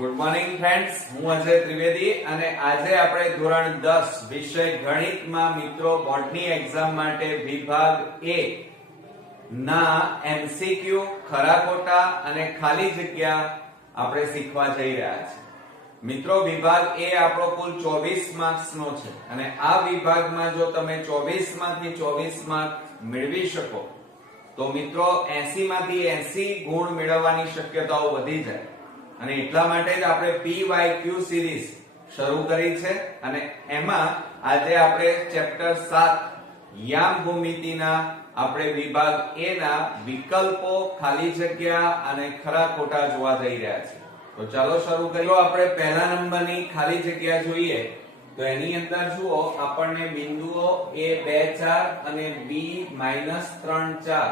Good morning friends, હું અજય ત્રિવેદી અને આજે આપણે ધોરણ 10 વિષય ગણિતમાં મિત્રો બોર્ડની એક્ઝામ માટે વિભાગ A ના MCQ ખરા ખોટા અને ખાલી જગ્યા આપણે શીખવા જઈ રહ્યા છીએ। મિત્રો વિભાગ A આપણો કુલ 24 માર્ક્સ નો છે અને આ વિભાગમાં જો તમે 24 માંથી 24 માર્ક મેળવી શકો તો મિત્રો 80 માંથી 80 ગુણ મેળવવાની શક્યતાઓ વધી જાય અને એટલા માટે જ આપણે PYQ સિરીઝ શરૂ કરી છે અને એમાં આજે આપણે ચેપ્ટર 7 યામ ભૂમિતિના આપણે વિભાગ A ના વિકલ્પો, ખાલી જગ્યા અને ખરા ખોટા જોવા જઈ રહ્યા છીએ। તો ચાલો શરૂ કરીએ। આપણે પહેલા નંબરની ખાલી જગ્યા જોઈએ તો એની અંદર જુઓ આપણને બિંદુઓ A 2 4 અને B -3 4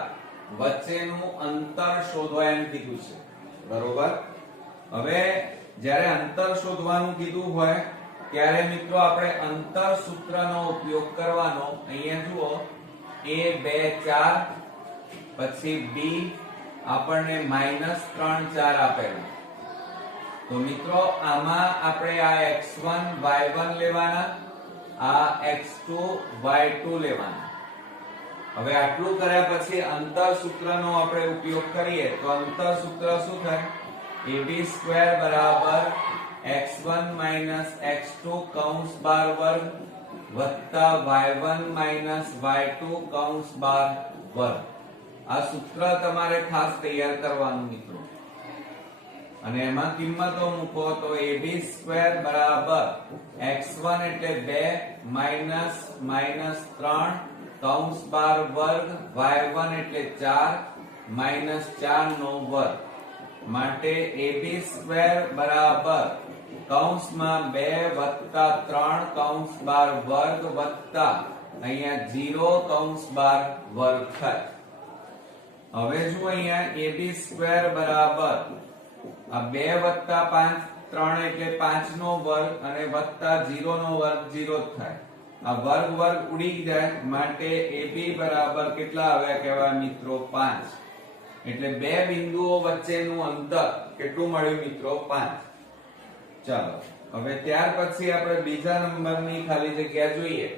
વચ્ચેનું અંતર શોધવા એમ કીધું છે, બરોબર। હવે જ્યારે અંતર શોધવાનું કીધું હોય ત્યારે મિત્રો આપણે અંતર સૂત્રનો ઉપયોગ કરવાનો। અહીંયા જુઓ A 2 4 પછી B આપણને -3 4 આપેલું, તો મિત્રો આમાં આપણે આ x1 y1 લેવાના, આ x2 y2 લેવાના। હવે આટલું કર્યા પછી અંતર સૂત્રનો આપણે ઉપયોગ કરીએ તો અંતર સૂત્ર શું થાય? AB² બરાબર x1 x2 કૌંસ બાર વર્ગ વત્તા y1 y2 કૌંસ બાર વર્ગ। આ સૂત્ર તમારે ખાસ તૈયાર કરવાનું મિત્રો અને એમાં કિંમતો મૂકો તો AB² બરાબર x1 એટલે 2 -3 કૌંસ બાર વર્ગ y1 એટલે 4 -4 નો વર્ગ માટે AB² બરાબર કૌંસમાં 2 + 3 કૌંસ બાર વર્ગ વત્તા અહીંયા 0 કૌંસ બાર વર્ગ થાય। હવે જો અહીંયા AB² બરાબર આ 2 + 5 3 એટલે 5 નો વર્ગ અને વત્તા 0 નો વર્ગ 0 થાય। આ વર્ગ વર્ગ ઉડી જાય માટે AB બરાબર કેટલા આવ્યા કહેવાય મિત્રો? 5। એટલે બે બિંદુઓ વચ્ચેનું અંતર કેટલું મળ્યું મિત્રો? 5। ચાલો હવે ત્યાર પછી આપણે બીજા નંબરની ખાલી જગ્યા જોઈએ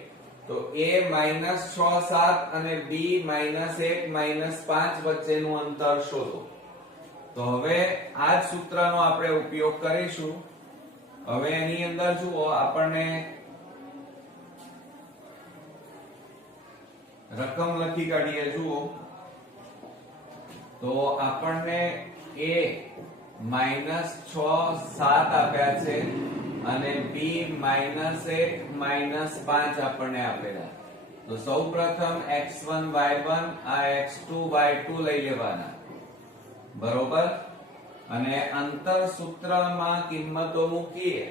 તો A -6 7 અને B -1 -5 વચ્ચેનું અંતર શોધો। તો હવે આ જ સૂત્રનો આપણે ઉપયોગ કરીશું। હવે એની અંદર જુઓ આપણને રકમ લખી કાઢીએ। જુઓ તો આપણને A -6 7 આપ્યા છે અને B -1 5 આપણને આપેલા। તો સૌપ્રથમ x1 y1 આ x2 y2 લઈ લેવાના, બરોબર। અને અંતર સૂત્રમાં કિંમતો મૂકીએ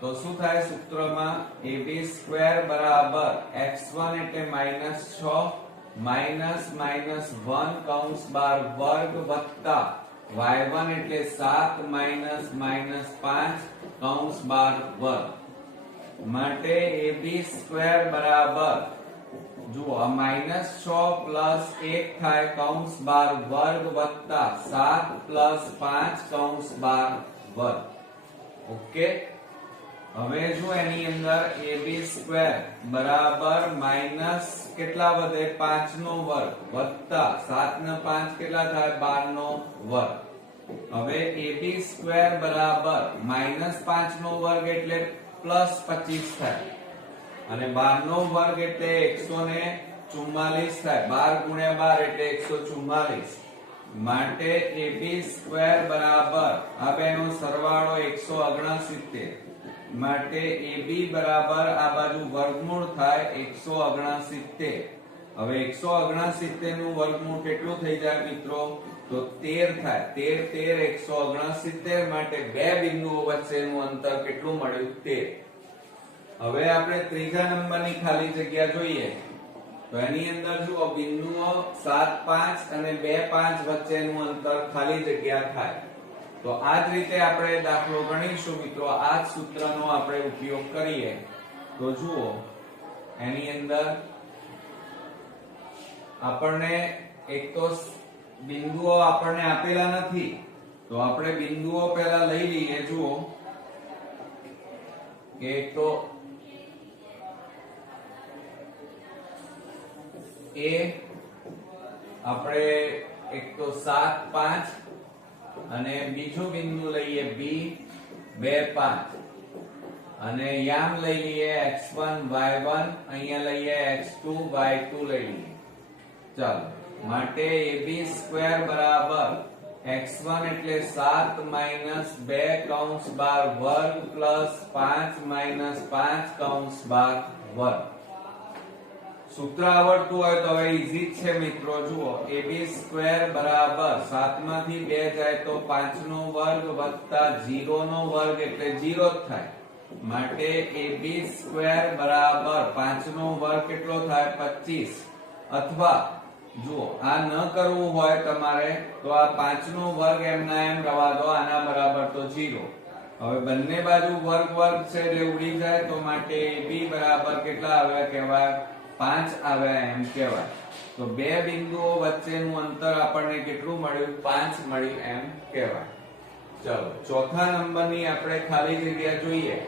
તો શું થાય? સૂત્રમાં AB² બરાબર x1 એટલે -6 -1 કૌંસ બાર વર્ગ વત્તા y1 એટલે 7 -5 કૌંસ બાર વર્ગ માટે AB² બરાબર જુઓ આ -6 + 1 થાય કૌંસ બાર વર્ગ વત્તા 7 + 5 કૌંસ બાર વર્ગ। ઓકે, હવે જો એની અંદર AB² બરાબર માઈનસ કેટલા વધે? 5 નો વર્ગ વત્તા 7 ને 5 કેટલા થાય? 12 નો વર્ગ। હવે AB² બરાબર -5 નો વર્ગ એટલે +25 થાય અને 12 નો વર્ગ એટલે 144 થાય। 12 × 12 એટલે 144 માટે AB² બરાબર આ બેનો સરવાળો 169 માટે AB બરાબર આ બાજુ વર્ગમૂળ થાય 169। હવે 169 નું વર્ગમૂળ કેટલું થઈ જાય મિત્રો? તો 13 થાય। 13 169 માટે બે બિંદુઓ વચ્ચેનું અંતર કેટલું મળ્યું? 13। હવે આપણે ત્રીજા નંબરની ખાલી જગ્યા જોઈએ તો એની અંદર જુઓ બિંદુઓ 7 5 અને 2 5 વચ્ચેનું અંતર ખાલી જગ્યા થાય। તો આ જ રીતે આપણે દાખલો ગણીશું મિત્રો। આ જ સૂત્રનો આપણે ઉપયોગ કરીએ તો જુઓ એની અંદર આપણને એક તો બિંદુઓ આપણને આપેલા નથી તો આપણે બિંદુઓ પહેલા લઈ લઈએ. જુઓ કે એક તો એ આપણે એક તો 7 5 અને બીજું બિંદુ લઈએ બી 2 5 અને યામ લઈ લઈએ x1 y1 અહીંયા લઈએ x2 y2 લઈ લઈએ. ચાલો માટે ab² બરાબર x1 એટલે 7 - 2 કૌંસ બાર વર્ગ પ્લસ 5 - 5 કૌંસ બાર વર્ગ. સૂત્ર આવડતું હોય તો હવે ઈઝી જ છે મિત્રો. જુઓ ab² બરાબર 7 માંથી 2 જાય તો 5 નો વર્ગ વત્તા 0 નો વર્ગ એટલે 0 જ થાય. માટે ab² બરાબર 5 નો વર્ગ કેટલો થાય 25. અથવા જુઓ આ ન કરવું હોય તમારે તો આ 5 નો વર્ગ એમના એમ રવા દો, આના બરાબર તો 0. હવે બંને બાજુ વર્ગ વર્ગ છે એટલે ઉડી જાય તો માટે ab બરાબર કેટલા આવ્યા કહેવાય 5 આવ્યા એમ કહેવાય. તો બે બિંદુઓ વચ્ચેનું અંતર આપણને કેટલું મળ્યું 5 મળ્યું એમ કહેવાય. ચલો ચોથા નંબરની આપણે ખાલી જગ્યા જોઈએ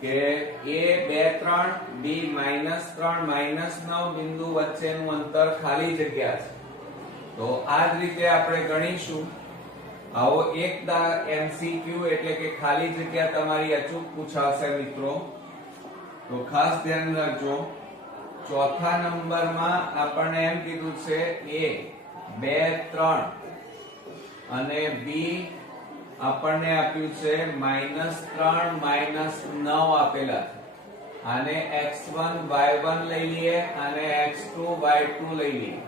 કે a 2 3 b -3 -9 બિંદુ વચ્ચેનું અંતર ખાલી જગ્યા છે. તો આ જ રીતે આપણે ગણીશું. આવો એક MCQ એટલે કે ખાલી જગ્યા તમારી અચૂક પૂછાશે મિત્રો. તો ખાસ ધ્યાન રાખજો. ચોથા નંબરમાં આપણને એમ કીધું છે a 2 3 અને b આપણને આપ્યું છે -3 -9 આપેલા છે. આને x1 y1 લઈ લઈએ અને x2 y2 લઈ લઈએ.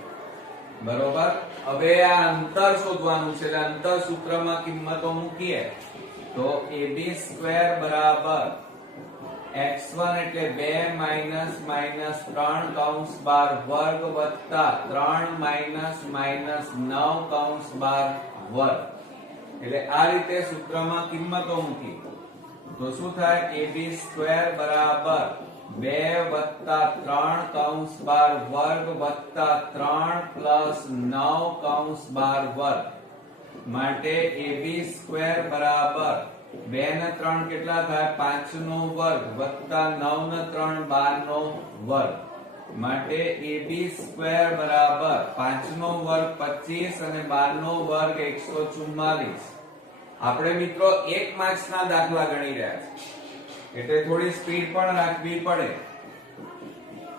બરોબર. હવે આ અંતર શોધવાનું છે એટલે અંતર સૂત્રમાં કિંમતો મૂકીએ તો ab² બરાબર x1 એટલે 2 - 3 કૌંસ બાર વર્ગ વત્તા 3 - 9 કૌંસ બાર વર્ગ. એટલે આ રીતે સૂત્રમાં કિંમતો મૂકી તો શું થાય ab² બરાબર 2 વત્તા 3 કૌંસ બાર વર્ગ વત્તા 3 પ્લસ 9 કૌંસ બાર વર્ગ. માટે ab² બરાબર 2 ને 3 કેટલા થાય 5 નો વર્ગ વત્તા 9 ને 3 12 નો વર્ગ. માટે ab² બરાબર 5 નો વર્ગ 25 અને 12 નો વર્ગ 144. આપણે મિત્રો 1 માર્ક્સ ના દાખલા ગણી રહ્યા છે એટલે થોડી સ્પીડ પણ રાખવી પડે.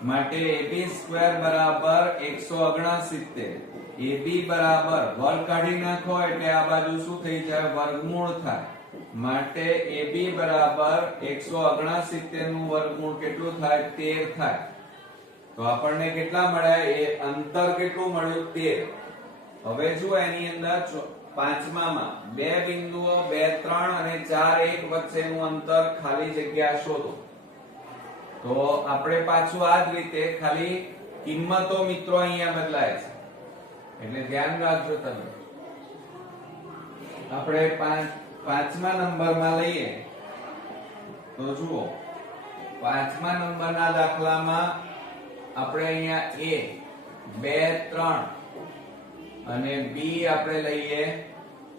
માટે ab² બરાબર 169. ab બરાબર વર્ગ કાઢી નાખો એટલે આ બાજુ શું થઈ જાય વર્ગમૂળ થાય. માટે ab બરાબર 169 નું વર્ગમૂળ કેટલું થાય 13 થાય. તો આપણને કેટલા મળ્યા એ અંતર કેટલું મળ્યું 13. હવે જુઓ એની અંદર પાંચમામાં બે બિંદુઓ 2 3 અને 4 1 વચ્ચેનું અંતર ખાલી જગ્યા શોધો. તો આપણે પાછું આ જ રીતે ખાલી કિંમતો મિત્રો અહીંયા બદલાય છે એટલે ધ્યાન રાખજો તમે. આપણે પાંચમા નંબરમાં લઈએ તો જુઓ પાંચમા નંબરના દાખલામાં આપણે અહીંયા a 2 3 અને b આપણે લઈએ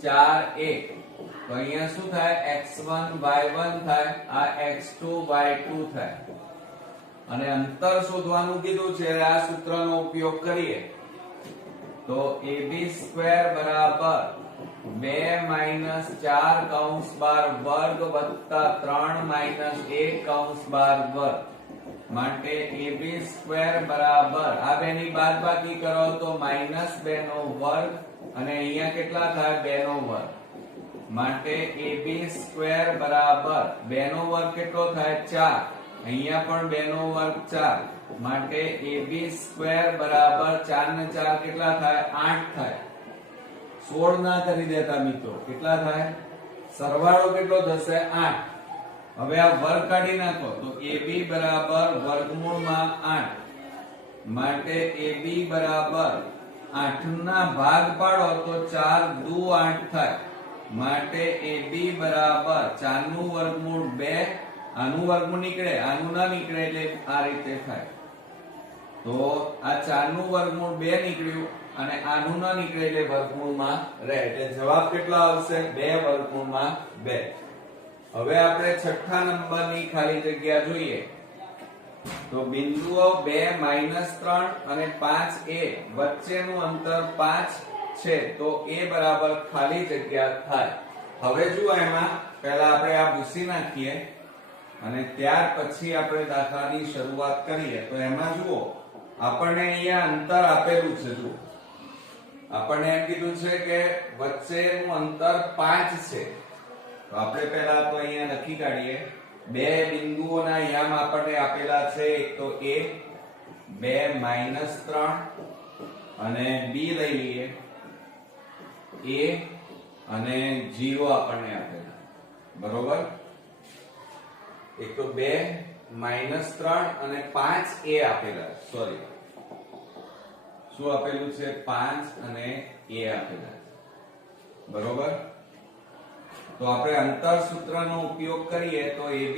4 1. તો અહીંયા શું થાય x1 y1 થાય, આ x2 y2 થાય. અને અંતર શોધવાનું કીધું છે આ સૂત્રનો ઉપયોગ કરીએ તો ab² બરાબર 2 - 4 કૌંસ બાર વર્ગ વત્તા 3 - 1 કૌંસ બાર વર્ગ. માટે ab² બરાબર આ બેની બાદબાકી કરો તો -2 નો વર્ગ અને અહીંયા કેટલા થાય 2 નો વર્ગ. માટે ab² બરાબર 2 નો વર્ગ કેટલો થાય 4. અહીંયા પણ 2 નો વર્ગ 4. માટે ab² બરાબર 4 ને 4 કેટલા થાય 8 થાય. 16 ના કરી દેતા મિત્રો, કેટલા થાય સરવાળો કેટલો થશે 8. હવે આ વર્ગ કાઢી નાખો તો ab બરાબર વર્ગમૂળમાં 8. માટે ab બરાબર 8 ના ભાગ પાડો તો 4 દુ 8 થાય. માટે ab બરાબર 4 નું વર્ગમૂળ 2. આનું વર્ગમૂળ નીકળે આનું ના નીકળે એટલે આ રીતે થાય. તો આ 4 નું વર્ગમૂળ 2 નીકળ્યું અને આનું ન નીકળે એટલે વર્ગમૂળમાં રહે એટલે જવાબ કેટલો આવશે 2 વર્ગમૂળમાં 2. હવે આપણે છઠ્ઠા નંબરની ખાલી જગ્યા જોઈએ તો બિંદુઓ 2 -3 અને 5a વચ્ચેનું અંતર 5 છે તો a બરાબર ખાલી જગ્યા થાય. હવે જુઓ એમાં પહેલા આપણે આ ભૂસી નાખીએ અને ત્યાર પછી આપણે દાખલાની શરૂઆત કરીએ. તો એમાં જુઓ આપણને અહીંયા અંતર આપેલું છે. જુઓ આપણને એમ કીધું છે કે વચ્ચેનું અંતર 5 છે. તો આપણે પહેલા તો અહીંયા લખી કાઢીએ. બે બિંદુઓના યામ આપણને આપેલા છે. એક તો a 2 -3 અને b લઈ લઈએ a અને 0 આપણને આપેલા. બરોબર. એક તો 2 -3 અને 5a આપેલા. સોરી, શું આપેલું છે? 5 અને a આપેલા. બરોબર. તો આપણે અંતર સૂત્રનો ઉપયોગ કરીએ તો ab²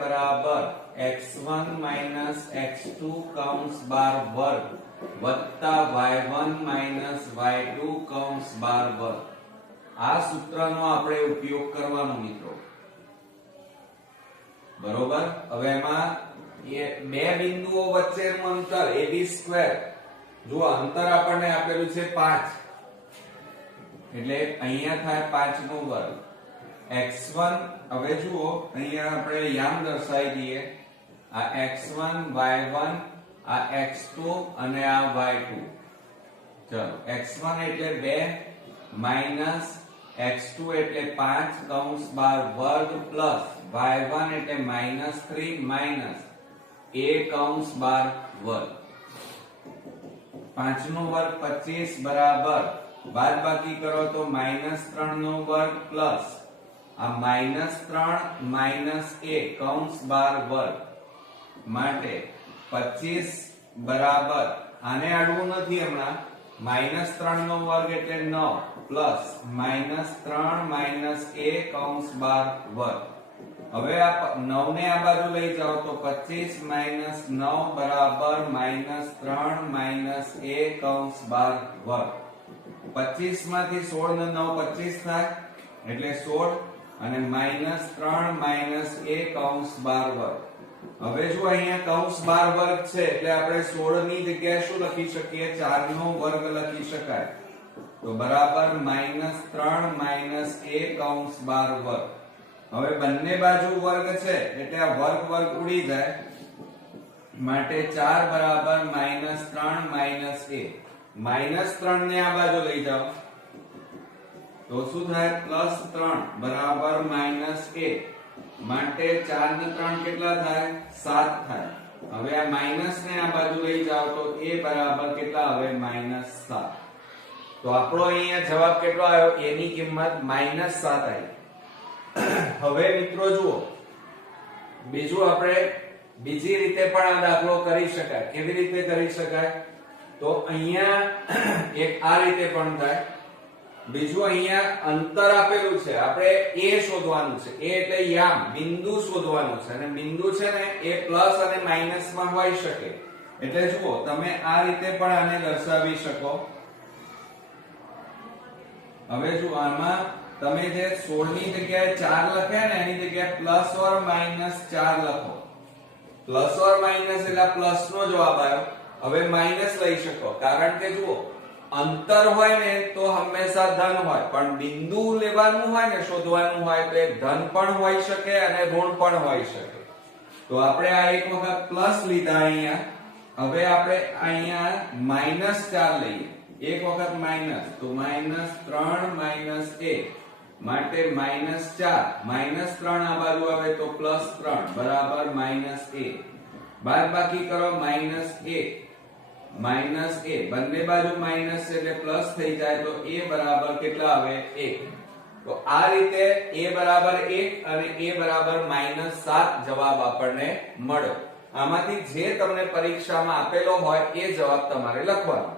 બરાબર x1 - x2 કૌંસ બાર વર્ગ વત્તા y1 - y2 કૌંસ બાર વર્ગ. આ સૂત્રનો આપણે ઉપયોગ કરવાનો મિત્રો. બરોબર. હવે એમાં બે બિંદુઓ વચ્ચેનું અંતર ab². જો અંતર આપણને આપેલું છે 5 એટલે અહીંયા થાય 5 નો વર્ગ. x1 હવે જુઓ અહીંયા આપણે યામ દર્શાવી દઈએ. આ x1 y1 આ x2 અને આ y2. ચલો x1 એટલે 2 માઈનસ x2 એટલે 5 કૌંસ બાર વર્ગ પ્લસ y1 એટલે -3 માઈનસ a કૌંસ બાર વર્ગ. 5 નો વર્ગ 25 બરાબર બાદબાકી કરો તો -3 નો વર્ગ પ્લસ આ -3 માઈનસ a કૌંસ બાર વર્ગ માટે 25 બરાબર આને અડવું નથી હમણાં. -3 નો વર્ગ એટલે 9 પ્લસ -3 માઈનસ a કૌંસ બાર વર્ગ. હવે આ 9 ને આ બાજુ લઈ જાઓ તો 25 - 9 બરાબર -3 માઈનસ a કૌંસ બાર વર્ગ. 25 માંથી 16 ને 9 25 થાય એટલે 16 અને -3 માઈનસ a કૌંસ બાર વર્ગ. હવે જો અહીંયા કૌંસ બાર વર્ગ છે એટલે આપણે 16 ની જગ્યાએ શું લખી શકીએ? 4 નો વર્ગ લખી શકાય. તો બરાબર -3 માઈનસ a કૌંસ બાર વર્ગ. હવે બંને બાજુ વર્ગ છે એટલે આ વર્ગ વર્ગ ઉડી જાય માટે 4 બરાબર -3 માઈનસ a. -3 ને આ બાજુ લઈ જાઓ તો શું થાય? +3 બરાબર -a માટે 4 ને 3 કેટલા થાય? 7 થાય. હવે આ માઈનસ ને આ બાજુ લઈ જાઓ તો a બરાબર કેટલા આવે? -7. તો આપણો અહીંયા જવાબ કેટલો આવ્યો? a ની કિંમત -7 આવી. હવે મિત્રો જુઓ બીજું આપણે બીજી રીતે પણ આ દાખલો કરી શકાય. કેવી રીતે કરી શકાય? તો અહીંયા એક આ રીતે પણ થાય. બીજું અહીંયા અંતર આપેલું છે. આપણે a શોધવાનું છે. a એટલે યામ બિંદુ શોધવાનું છે અને બિંદુ છે ને એ પ્લસ અને માઈનસ માં હોઈ શકે. એટલે જુઓ તમે આ રીતે પણ આને દર્શાવી શકો. હવે જુઓ આમાં તમે જે 16 ની જગ્યાએ 4 લખ્યા ને એની જગ્યાએ પ્લસ ઓર માઈનસ 4 લખો. પ્લસ ઓર માઈનસ એટલે પ્લસ નો જવાબ આવ્યો. હવે માઈનસ લઈ શકો કારણ કે જુઓ અંતર હોય ને તો હંમેશા ધન હોય પણ બિંદુ લેવાનું હોય ને શોધવાનું હોય તો એ ધન પણ હોઈ શકે અને ઋણ પણ હોઈ શકે. તો આપણે આ એક વખત પ્લસ લીધા અહીંયા. હવે આપણે અહીંયા -4 લઈએ. એક વખત માઈનસ તો -3 માઈનસ a માટે -4 -3 આ બાજુ આવે તો +3 બરાબર -a. બાદબાકી કરો -1 માઈનસ a બંને બાજુ માઈનસ એટલે પ્લસ થઈ જાય તો a બરાબર કેટલા આવે? 1. તો આ રીતે a બરાબર 1 અને a બરાબર -7 જવાબ આપણને મળ્યો. આમાંથી જે તમને પરીક્ષામાં આપેલો હોય એ જવાબ તમારે લખવાનો.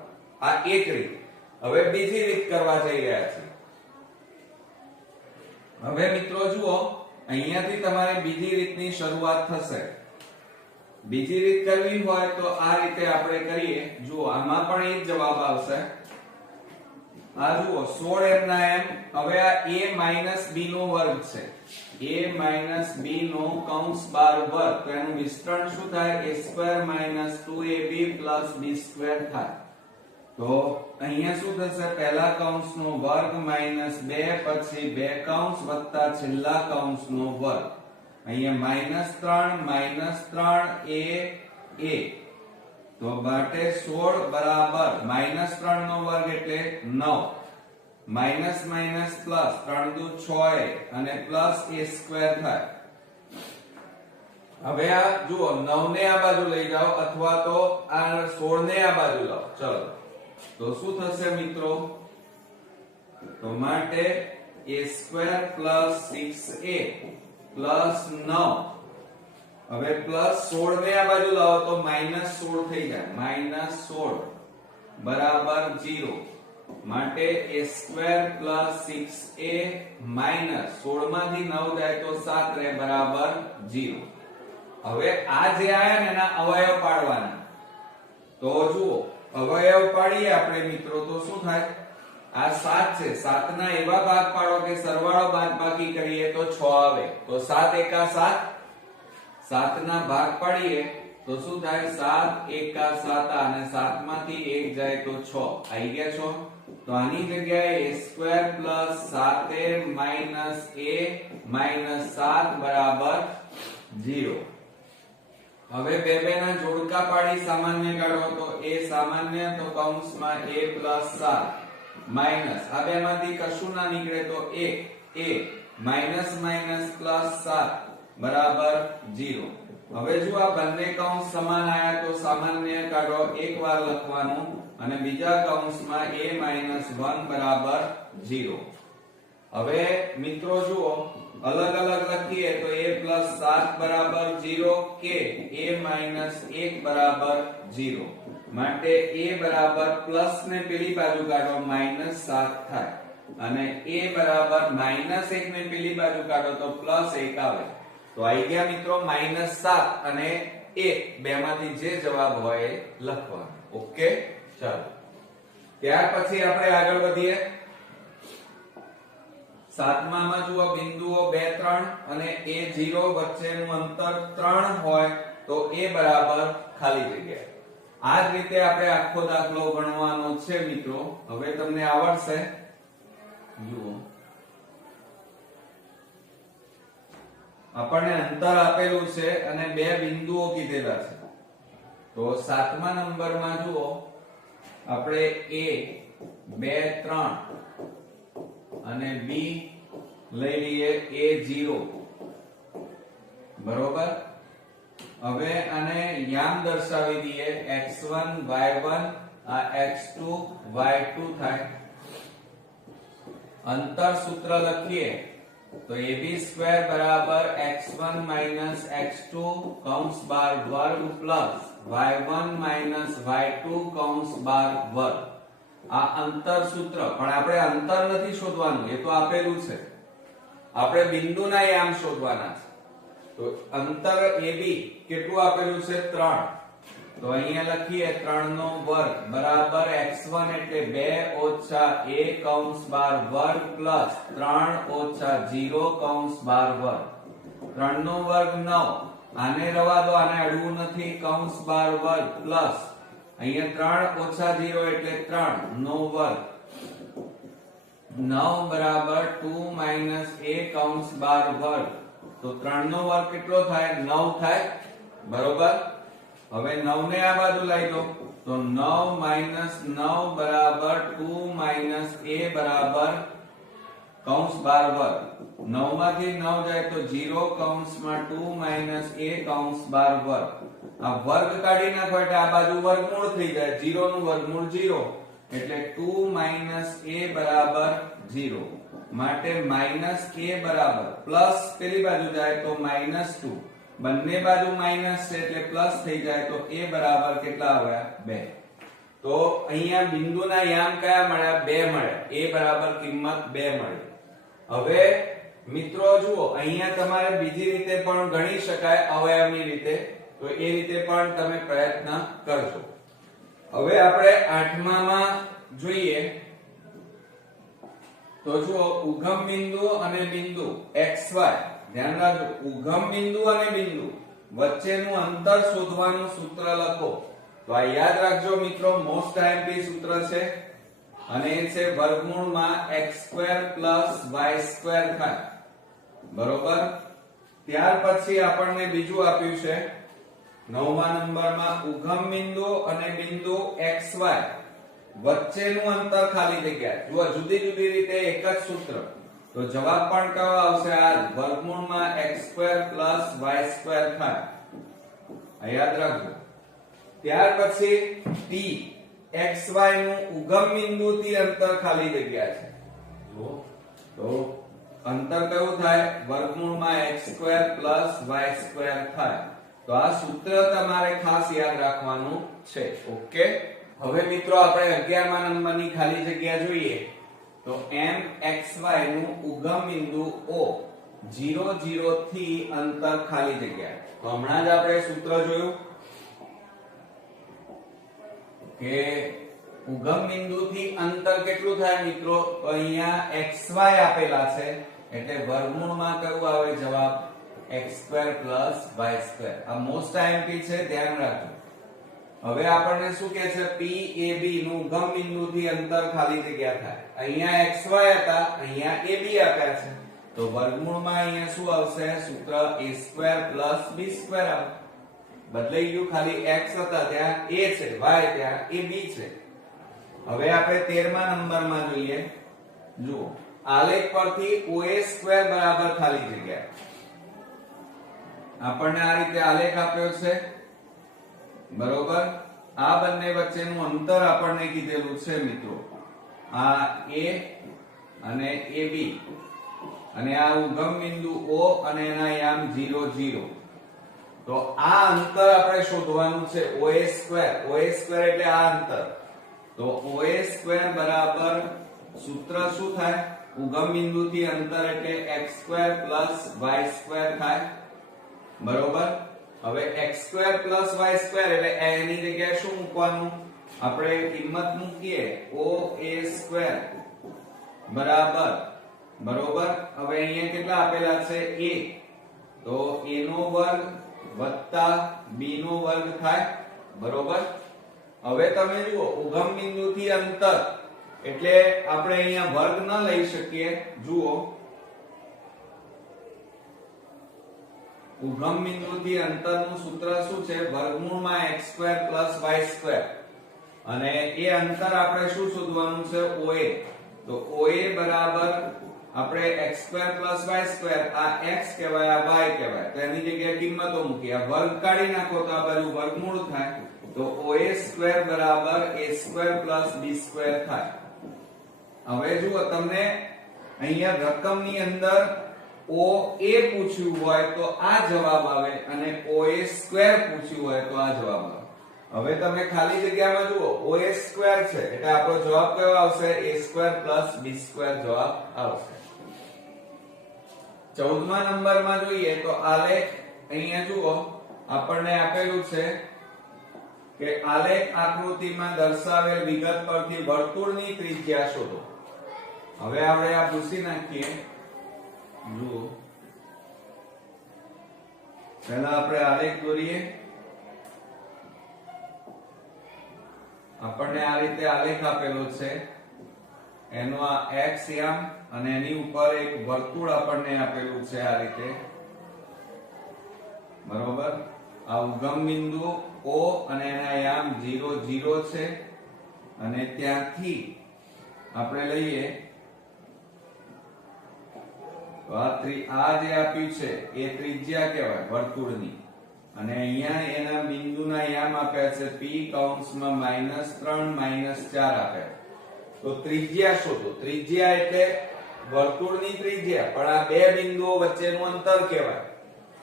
આ એક રીત. હવે બીજી રીત કરવા જઈ રહ્યા છીએ. હવે મિત્રો જુઓ અહીંયાથી તમારે બીજી રીતની શરૂઆત થશે. બીજી રીત કરવી હોય તો આ રીતે આપણે કરીએ. જુઓ આમાં પણ એ જ જવાબ આવશે. આ જુઓ 16m ના m. હવે આ a b નો વર્ગ છે. a b નો કૌંસ 12 વર્ગ, તો એનું વિસ્તરણ શું થાય? a square 2ab b square થાય. તો અહીંયા શું થશે? પહેલા કૌંસનો વર્ગ -2 પછી બે કૌંસ વત્તા છેલ્લા કૌંસનો વર્ગ. અહીંયા -3 a તો માટે 16 બરાબર -3 નો વર્ગ એટલે 9 માઇનસ માઇનસ પ્લસ 3 દુ 6 અને પ્લસ a સ્ક્વેર થાય. હવે આ જુઓ 9 ને આ બાજુ લઈ જાઓ અથવા તો આ 16 ને આ બાજુ લાવો. ચલો તો શું થશે મિત્રો? તો માટે a square plus 6a plus 9. હવે પ્લસ 16 ને આ બાજુ લાવો તો -16 થઈ જાય. -16 બરાબર 0 માટે a square plus 6a minus 16 માંથી 9 જાય તો 7 રહે બરાબર 0. હવે આ જે આયા ને એના અવયવ પાડવાના. તો જુઓ અવયવ પાડીએ આપણે મિત્રો તો શું થાય? આ 7 છે. 7 ના એવા ભાગ પાડો કે સરવાળો બાદબાકી કરીએ તો 6 આવે. તો 7 એકા 7. 7 ના ભાગ પાડીએ તો શું થાય? 7 એકા 7 અને 7 માંથી 1 જાય તો 6. આવી ગયા છો? તો આની જગ્યાએ a square plus 7a minus a minus 7 બરાબર 0. હવે બે ના જોડકા પાડી સામાન્ય કાઢો તો a સામાન્ય તો કૌંસમાં a પ્લસ 7 માઈનસ આ બે માંથી કશું ના નીકળે તો 1 a માઈનસ માઈનસ પ્લસ 7 બરાબર 0. હવે જો આ બંને કૌંસ સમાન આયા તો સામાન્ય કાઢો એક વાર લખવાનું અને બીજા કૌંસમાં a માઈનસ 1 બરાબર 0. હવે મિત્રો જુઓ અલગ અલગ લખીએ તો a પ્લસ 7 બરાબર 0 કે a માઈનસ 1 બરાબર 0. માટે a બરાબર પ્લસ ને પેલી બાજુ કાઢો માઈનસ 7 થાય અને a બરાબર માઈનસ 1 ને પેલી બાજુ કાઢો તો પ્લસ 1 આવે. તો આવી ગયા મિત્રો -7 અને 1 બેમાંથી જે જવાબ હોય એ લખવાનો. ઓકે ચાલો ત્યાર પછી આપણે આગળ વધીએ. સાતમામાં જુઓ બિંદુઓ 2 3 અને a0 વચ્ચેનું અંતર 3 હોય તો a બરાબર ખાલી જગ્યા. આ જ રીતે આપણે આખો દાખલો ગણવાનો છે મિત્રો. હવે તમને આવડશે. જુઓ આપણને અંતર આપેલું છે અને બે બિંદુઓ કીધેલા છે. તો 7મા નંબરમાં જુઓ આપણે a 2 3 અને b લઈ લઈએ a0 બરોબર. હવે આને યામ દર્શાવી દઈએ x1 y1 આ x2 y2 થાય. અંતર સૂત્ર લખીએ તો ab² બરાબર x1 માઈનસ x2 કૌંસ 12 વર્ગ પ્લસ y1 માઈનસ y2 કૌંસ 12 વર્ગ. આ અંતર સૂત્ર પણ આપણે અંતર નથી શોધવાનું, એ તો આપેલું છે. આપણે બિંદુના યામ શોધવાના છે. તો અંતર AB કેટલું આપેલું છે? 3. તો અહીંયા લખીએ 3 નો વર્ગ બરાબર x1 એટલે 2 ઓછા a કૌંસ 12 વર્ગ પ્લસ 3 ઓછા 0 કૌંસ 12 વર્ગ. 3 નો વર્ગ 9. આને રવા દો, આને અડવું નથી. કૌંસ 12 વર્ગ પ્લસ અહીંયા 3 ઓછા 0 એટલે 3 નો વર્ગ. 9 બરાબર 2 માઈનસ a કૌંસ 12 વર્ગ. તો 3 નો વર્ગ કેટલો થાય? 9 થાય બરોબર. હવે 9 ને આ બાજુ લઈ દો તો 9 માઈનસ 9 બરાબર 2 માઈનસ a બરાબર કૌંસ 12 વર્ગ. 9 માંથી 9 જાય તો 0 કૌંસમાં 2 માઈનસ a કૌંસ 12 વર્ગ. આ વર્ગ કાઢી નાખો એટલે આ બાજુ વર્ગમૂળ થઈ જાય. 0 નું વર્ગમૂળ 0 એટલે 2 માઈનસ a બરાબર 0. માટે માઈનસ a બરાબર પ્લસ પેલી બાજુ જાય તો -2. બંને બાજુ માઈનસ છે એટલે પ્લસ થઈ જાય તો a બરાબર કેટલા આવ્યા? 2. તો અહીંયા બિંદુના યામ કયા મળ્યા? 2 મળ્યા. a બરાબર કિંમત 2 મળી. હવે મિત્રો જુઓ અહીંયા તમારે બીજી રીતે પણ ગણી શકાય અવયવની રીતે. તો તો એ રીતે પણ તમે પ્રયત્ન કરજો. હવે આપણે 8માં જોઈએ તો જુઓ ઉગમ બિંદુ અને બિંદુ xy. ધ્યાન રાખજો, ઉગમ બિંદુ અને બિંદુ વચ્ચેનું અંતર શોધવાનું સૂત્ર લખો. તો આ યાદ રાખજો મિત્રો, મોસ્ટ આઈએમપી સૂત્ર છે અને એ છે વર્ગમૂળમાં x² + y² થાય. બરોબર. ત્યાર પછી આપણને બીજું આપ્યું છે 9મા નંબરમાં ઉગમ બિંદુ અને બિંદુ xy વચ્ચેનું અંતર ખાલી જગ્યા. જુઓ જુદી જુદી રીતે એક જ સૂત્ર. તો જવાબ પણ કયો આવશે? આ વર્ગમૂળમાં x² + y² થાય. આ યાદ રાખજો. ત્યાર પછી t xy નું ઉગમ બિંદુથી અંતર ખાલી જગ્યા છે. જુઓ તો અંતર કયું થાય? વર્ગમૂળમાં x² + y² થાય. તો આ સૂત્ર તમારે ખાસ યાદ રાખવાનું છે. ઓકે. હવે મિત્રો આપણે 11મા નંબરની ખાલી જગ્યા જોઈએ તો mxy નું ઉગમ બિંદુ O 0 0 થી અંતર ખાલી જગ્યા. તો હમણાં જ આપણે સૂત્ર જોયું કે ઉગમ બિંદુથી અંતર કેટલું થાય મિત્રો? તો અહીંયા xy આપેલા છે એટલે વર્ગમૂળમાં કયું આવે જવાબ? x² + y². આ મોસ્ટ આઈએમપી છે, ધ્યાન રાખજો. હવે આપણને શું કહે છે? PAB નું ઉગમ બિંદુથી અંતર ખાલી જગ્યા થાય. અહીંયા xy હતા, અહીંયા AB આપ્યા છે. તો વર્ગમૂળમાં અહીંયા શું આવશે? સૂત્ર a² + b² આવે. બદલાઈ ગયું, ખાલી x હતા ત્યાં a છે, y ત્યાં ab છે. હવે આપણે 13મા નંબરમાં જોઈએ. જુઓ આલેખ પરથી OA² બરાબર ખાલી જગ્યા. આપણને આ રીતે આલેખ આપ્યો છે. બરોબર. આ બંને વચ્ચેનું અંતર આપણને કીધેલું છે મિત્રો. આ a અને ab અને આ ઉગમ બિંદુ O અને એના યામ 0 0. તો આ અંતર આપણે શોધવાનું છે. OA² એટલે આ અંતર. તો OA² બરાબર સૂત્ર શું થાય? ઉગમ બિંદુથી અંતર એટલે x² + y² થાય. બરોબર. હવે x² + y² એટલે એની જગ્યાએ શું મૂકવાનું? આપણે કિંમત મૂકીએ OA² બરાબર. બરોબર. હવે અહીંયા કેટલા આપેલા છે? a. તો a નો વર્ગ વત્તા b નો વર્ગ થાય. બરોબર. હવે તમે જુઓ ઉગમ બિંદુથી અંતર એટલે આપણે અહીંયા વર્ગ ન લઈ શકીએ. જુઓ ઉગમ બિંદુથી અંતરનું સૂત્ર શું છે? વર્ગમૂળમાં x² + y². અને એ અંતર આપણે શું શોધવાનું છે? OA. તો OA બરાબર આપણે x² + y². આ x કહેવાય, આ y કહેવાય. તો એની જગ્યાએ કિંમતો મૂકી, આ વર્ગ કાઢી નાખો તો આ બાજુ વર્ગમૂળ થાય. તો OA² બરાબર a² + b² થાય. હવે જુઓ તમને અહીંયા રકમની અંદર OA પૂછ્યું હોય તો આ જવાબ આવે અને OA² પૂછ્યું હોય તો આ જવાબ આવે. હવે તમે ખાલી જગ્યામાં જુઓ OA² છે એટલે આપણો જવાબ કયો આવશે? a² + b² જવાબ આવશે. 14મા નંબરમાં જોઈએ તો આલેખ. અહીંયા જુઓ આપણને આપેલું છે કે આલેખ આકૃતિમાં દર્શાવેલ વિગત પરથી વર્તુળની ત્રિજ્યા શોધો. હવે આપણે આ પૂછી નાખીએ. જુઓ પહેલા આપણે આલેખ દોરીએ. આપણને આ રીતે આલેખ આપેલો છે. એનો આ x યામ અને એની ઉપર એક વર્તુળ આપણને આપેલું છે આ રીતે. બરોબર. આ ઉગમ બિંદુ O અને એના યામ 0 0 છે અને ત્યાંથી આપણે લઈએ તો આ જે આપ્યું છે એ ત્રિજ્યા કહેવાય વર્તુળની. અને અહીંયા એના બિંદુના યામ આપ્યા છે p કૌંસમાં -3 -4 આપ્યા. તો ત્રિજ્યા શોધો. ત્રિજ્યા એટલે વર્તુળની ત્રિજ્યા, પણ આ બે બિંદુઓ વચ્ચેનું અંતર કહેવાય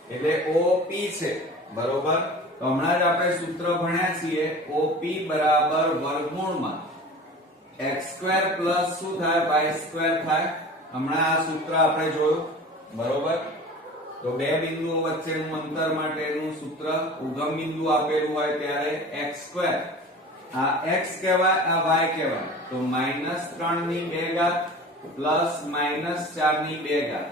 એટલે OP છે. બરોબર. તો હમણાં જ આપણે સૂત્ર ભણ્યા છીએ. OP બરાબર વર્ગમૂળમાં x² + શું થાય? y² થાય. હમણાં આ સૂત્ર આપણે જોયું. બરોબર. તો બે બિંદુઓ વચ્ચેનું અંતર માટેનું સૂત્ર ઉગમ બિંદુ આપેલું હોય ત્યારે x2 આ x કહેવાય આ y કહેવાય તો -3 ની 2 ઘાત પ્લસ -4 ની 2 ઘાત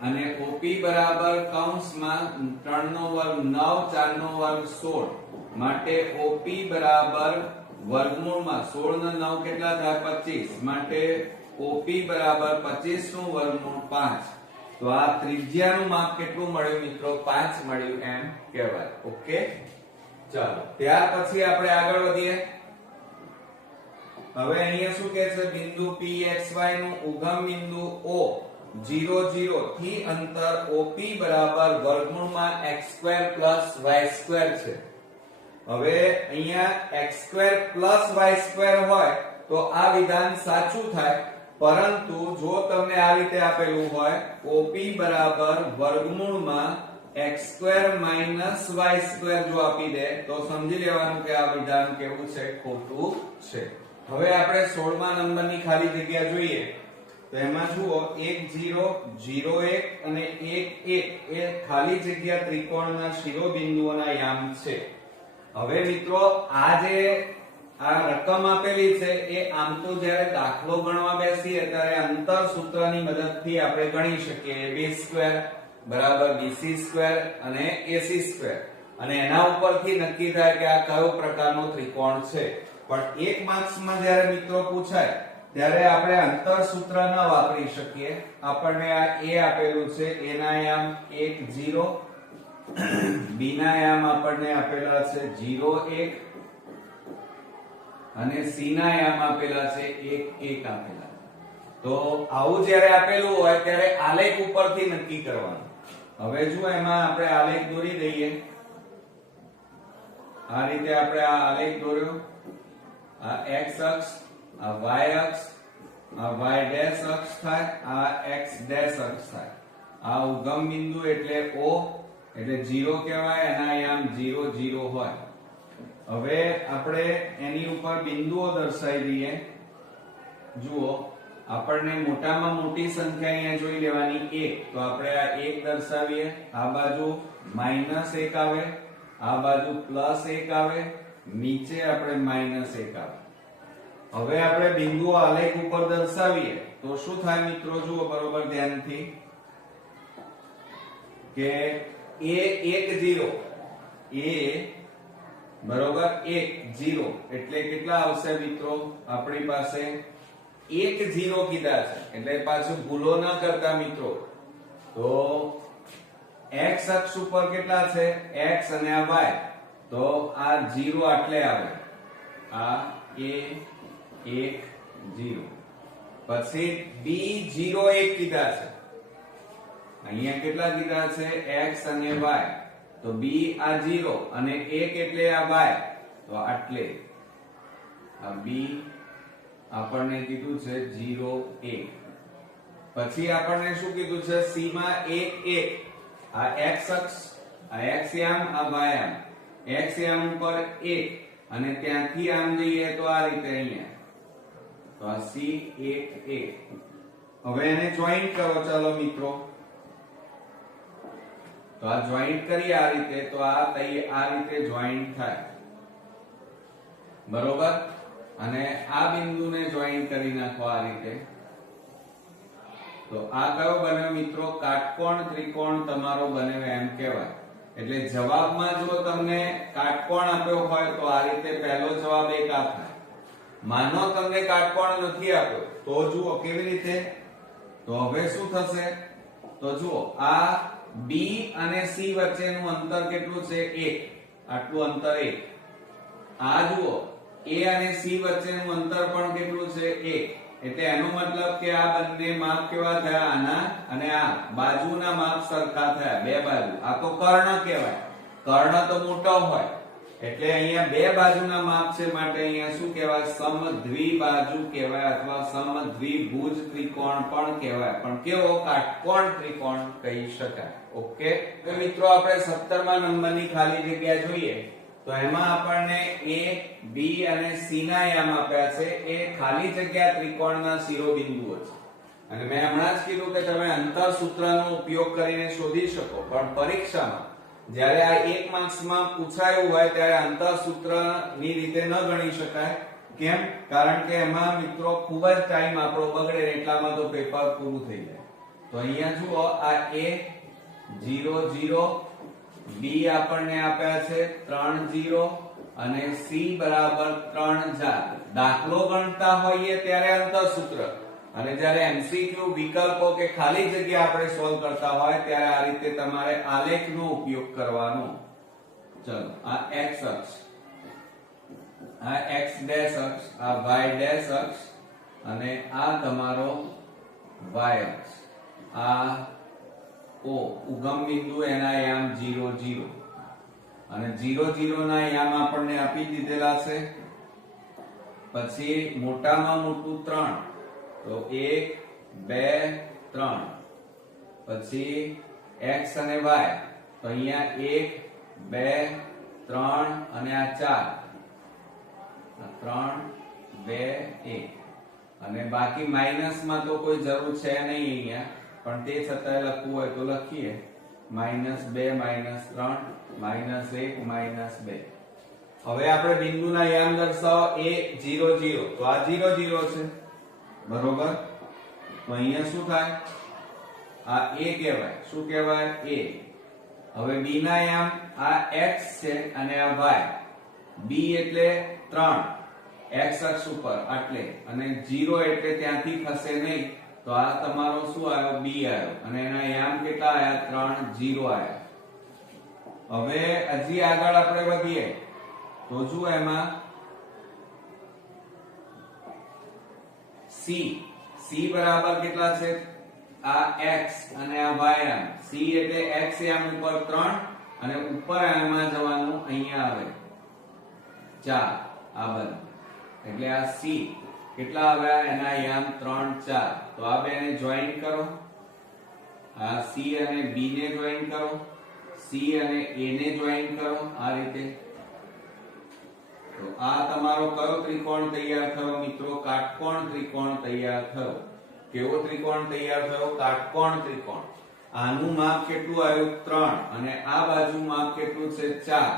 અને OP બરાબર કૌંસમાં 3 નો વર્ગ 9 4 નો વર્ગ 16 માટે OP બરાબર વર્ગમૂળમાં 16 નો 9 કેટલા થાય 25 માટે OP બરાબર 25 નું વર્ગમૂળ 5 તો આ ત્રિજ્યાનું માપ કેટલું મળ્યું મિત્રો 5 મળ્યું એમ કહેવાય ઓકે ચાલો ત્યાર પછી આપણે આગળ વધીએ હવે અહીંયા શું કહે છે બિંદુ PXY નું ઉગમ બિંદુ O 0 0 થી અંતર OP બરાબર વર્ગમૂળમાં x2 y2 છે હવે અહીંયા x2 y2 હોય તો આ વિધાન સાચું થાય પરંતુ જો તમને આ રીતે આપેલું હોય OP બરાબર વર્ગમૂળમાં x2 y2 જો આપી દે તો સમજી લેવાનું કે આ વિધાન કેવું છે ખોટું છે હવે આપણે 16મા નંબરની ખાલી જગ્યા જોઈએ તો એમાં જુઓ 1 0 0 1 અને 1 1 એ ખાલી જગ્યા ત્રિકોણના શિરોબિંદુઓના યામ છે હવે મિત્રો આ જે આ રકમ આપેલી છે એ આમ તો જ્યારે દાખલો ગણવા બેસીએ ત્યારે અંતર સૂત્રની મદદથી આપણે ગણી શકીએ ab² બરાબર bc² અને ac² અને એના ઉપરથી નક્કી થાય કે આ કયો પ્રકારનો ત્રિકોણ છે પણ એક માર્ક્સમાં જ્યારે મિત્રો પૂછાય ત્યારે આપણે અંતર સૂત્ર ન વાપરી શકીએ આપણને આ a આપેલું છે a ના યામ 1 0 b ના યામ આપણને આપેલા છે 0 1 અને c ના યામ આપેલા છે 1 1 આપેલા તો આવું જ્યારે આપેલું હોય ત્યારે આલેખ ઉપરથી નક્કી કરવાનું હવે જો એમાં આપણે આલેખ દોરી દઈએ આ રીતે આપણે આ આલેખ દોર્યો આ x અક્ષ આ y અક્ષ આ y ડેશ અક્ષ થાય આ x ડેશ અક્ષ થાય આ ઉગમ બિંદુ એટલે O એટલે 0 કહેવાય એના યામ 0 0 હોય હવે આપણે એની ઉપર બિંદુઓ દર્શાવી દઈએ જુઓ આપણને મોટામાં મોટી સંખ્યા અહીંયા જોઈ લેવાની 1 તો આપણે આ 1 દર્શાવીએ આ બાજુ -1 આવે આ બાજુ +1 આવે નીચે આપણે -1 આવે હવે આપણે બિંદુઓ આલેખ ઉપર દર્શાવીએ તો શું થાય મિત્રો જુઓ બરોબર ધ્યાનથી કે a 1 0 a બરોબર 1 0 એટલે કેટલા આવશે મિત્રો આપણી પાસે 1 0 કીધા છે એટલે પાછું ભૂલો ન કરતા મિત્રો તો x અક્ષ ઉપર કેટલા છે x અને આ y તો આ 0 આટલે આવે આ a 1 0 પછી b 0 1 કીધા છે અહીંયા કેટલા કીધા છે x અને y તો b આ 0 અને 1 એટલે આ y તો આટલે આ b આપણને કીધું છે 0 1 પછી આપણને શું કીધું છે c માં 1 1 આ x અક્ષ આ x યામ આ y યામ x યામ ઉપર 1 અને ત્યાંથી આમ જઈએ તો આ રીતે અહીંયા તો આ c 1 1 હવે એને જોઈન્ટ કરો ચાલો મિત્રો તો આ જોઈન્ટ કરીએ આ રીતે તો આ રીતે જોઈન્ટ થાય બરોબર અને આ બિંદુને જોઈન્ટ કરી નાખો આ રીતે તો આ કયો બન્યો મિત્રો કાટકોણ ત્રિકોણ તમારો બન્યો એમ કહેવાય એટલે જવાબમાં જો તમને કાટકોણ આપ્યો હોય તો આ રીતે પહેલો જવાબ એક આ થાય માનો તમને કાટકોણ નથી આપ્યો તો જુઓ કેવી રીતે તો હવે શું થશે તો જુઓ આ B અને C વચ્ચેનું અંતર કેટલું છે 1 આટલું અંતર 1 આ જુઓ A અને C વચ્ચેનું અંતર પણ કેટલું છે 1 એટલે એનો મતલબ કે આ બંને માપ કેવા થયા આના અને આ બાજુના માપ સરખા થયા બે બાજુ આ તો કર્ણ કહેવાય કર્ણ તો મોટો હોય એટલે અહીંયા બે બાજુના માપ છે માટે અહીંયા શું કહેવાય સમદ્વિબાજુ કહેવાય અથવા સમદ્વિભુજ ત્રિકોણ પણ કહેવાય પણ કેવો કાટકોણ ત્રિકોણ કહી શકાય ઓકે તો મિત્રો આપણે 17મા નંબરની ખાલી જગ્યા જોઈએ તો એમાં આપણને a b અને c ના યામ આપ્યા છે એ ખાલી જગ્યા ત્રિકોણના શિરોબિંદુઓ છે અને મેં હમણાં જ કીધું કે તમે અંતર સૂત્રનો ઉપયોગ કરીને શોધી શકો, પણ પરીક્ષામાં જ્યારે આ 1 માર્ક્સમાં પૂછાયું હોય ત્યારે અંતર સૂત્રની રીતે ન ગણી શકાય. કેમ? કારણ કે એમાં મિત્રો ખૂબ જ ટાઈમ આપણો બગડે, એટલામાં તો પેપર પૂરું થઈ જાય. તો અહીંયા જુઓ, આ a 0 0, b આપણને આપ્યા છે 3 0 અને c બરાબર 3 4. દાખલો ગણતા હોઈએ ત્યારે અંતર સૂત્ર, અને જ્યારે એમસીક્યુ વિકલ્પો કે ખાલી જગ્યા આપણે સોલ્વ કરતા હોય ત્યારે આ રીતે તમારે આલેખનો ઉપયોગ કરવાનો. ચલો, આ x અક્ષ, આ x ડેશ અક્ષ, આ y ડેશ અક્ષ અને આ તમારો y અક્ષ. આ O ઉગમ બિંદુ, એના યામ 0 0 અને 0 0 ના યામ આપણને આપી દીધેલા છે. પછી મોટામાં મોટું 3, તો 1 2 3. પછી x અને y, તો અહીંયા 1 2 3 અને આ 4, 3 2 1. અને બાકી માઇનસ માં તો કોઈ જરૂર છે નહીં અહીંયા, પણ તે છતાંય લખવું હોય તો લખીએ. -2 -3 -1 -2. હવે આપણે બિંદુના યામ દર્શાવો. a 0 0, તો આ 0 0 છે, બરોબર. તો અહીંયા શું થાય? આ a કહેવાય. શું કહેવાય? a. હવે b ના યામ, આ x છે અને આ y. b એટલે 3, x અક્ષ ઉપર આટલે, અને 0 એટલે ત્યાંથી ખસે નહીં, તો આ તમારો શું આવ્યો? b આવ્યો. અને એના યામ કેટલા આવ્યા? 3 0 આવ્યા. હવે હજી આગળ આપણે વધીએ તો જુઓ, એમાં c બરાબર કેટલા છે? આ x અને આ y યામ. c એટલે x યામ ઉપર 3 અને ઉપર એમાં જવાનું અહીંયા આવે 4. આ બધું એટલે આ c કેટલા આવ્યા? એના યામ 3 4. તો આ બેને જોઈન કરો, આ c અને b ને જોઈન કરો, c અને a ને જોઈન કરો, આ રીતે. તો આ તમારો કયો ત્રિકોણ તૈયાર થયો મિત્રો? કાટકોણ ત્રિકોણ તૈયાર થયો. કેવો ત્રિકોણ તૈયાર થયો? કાટકોણ ત્રિકોણ. આનું માપ કેટલું આવ્યું? 3 અને આ બાજુ માપ કેટલું છે? 4.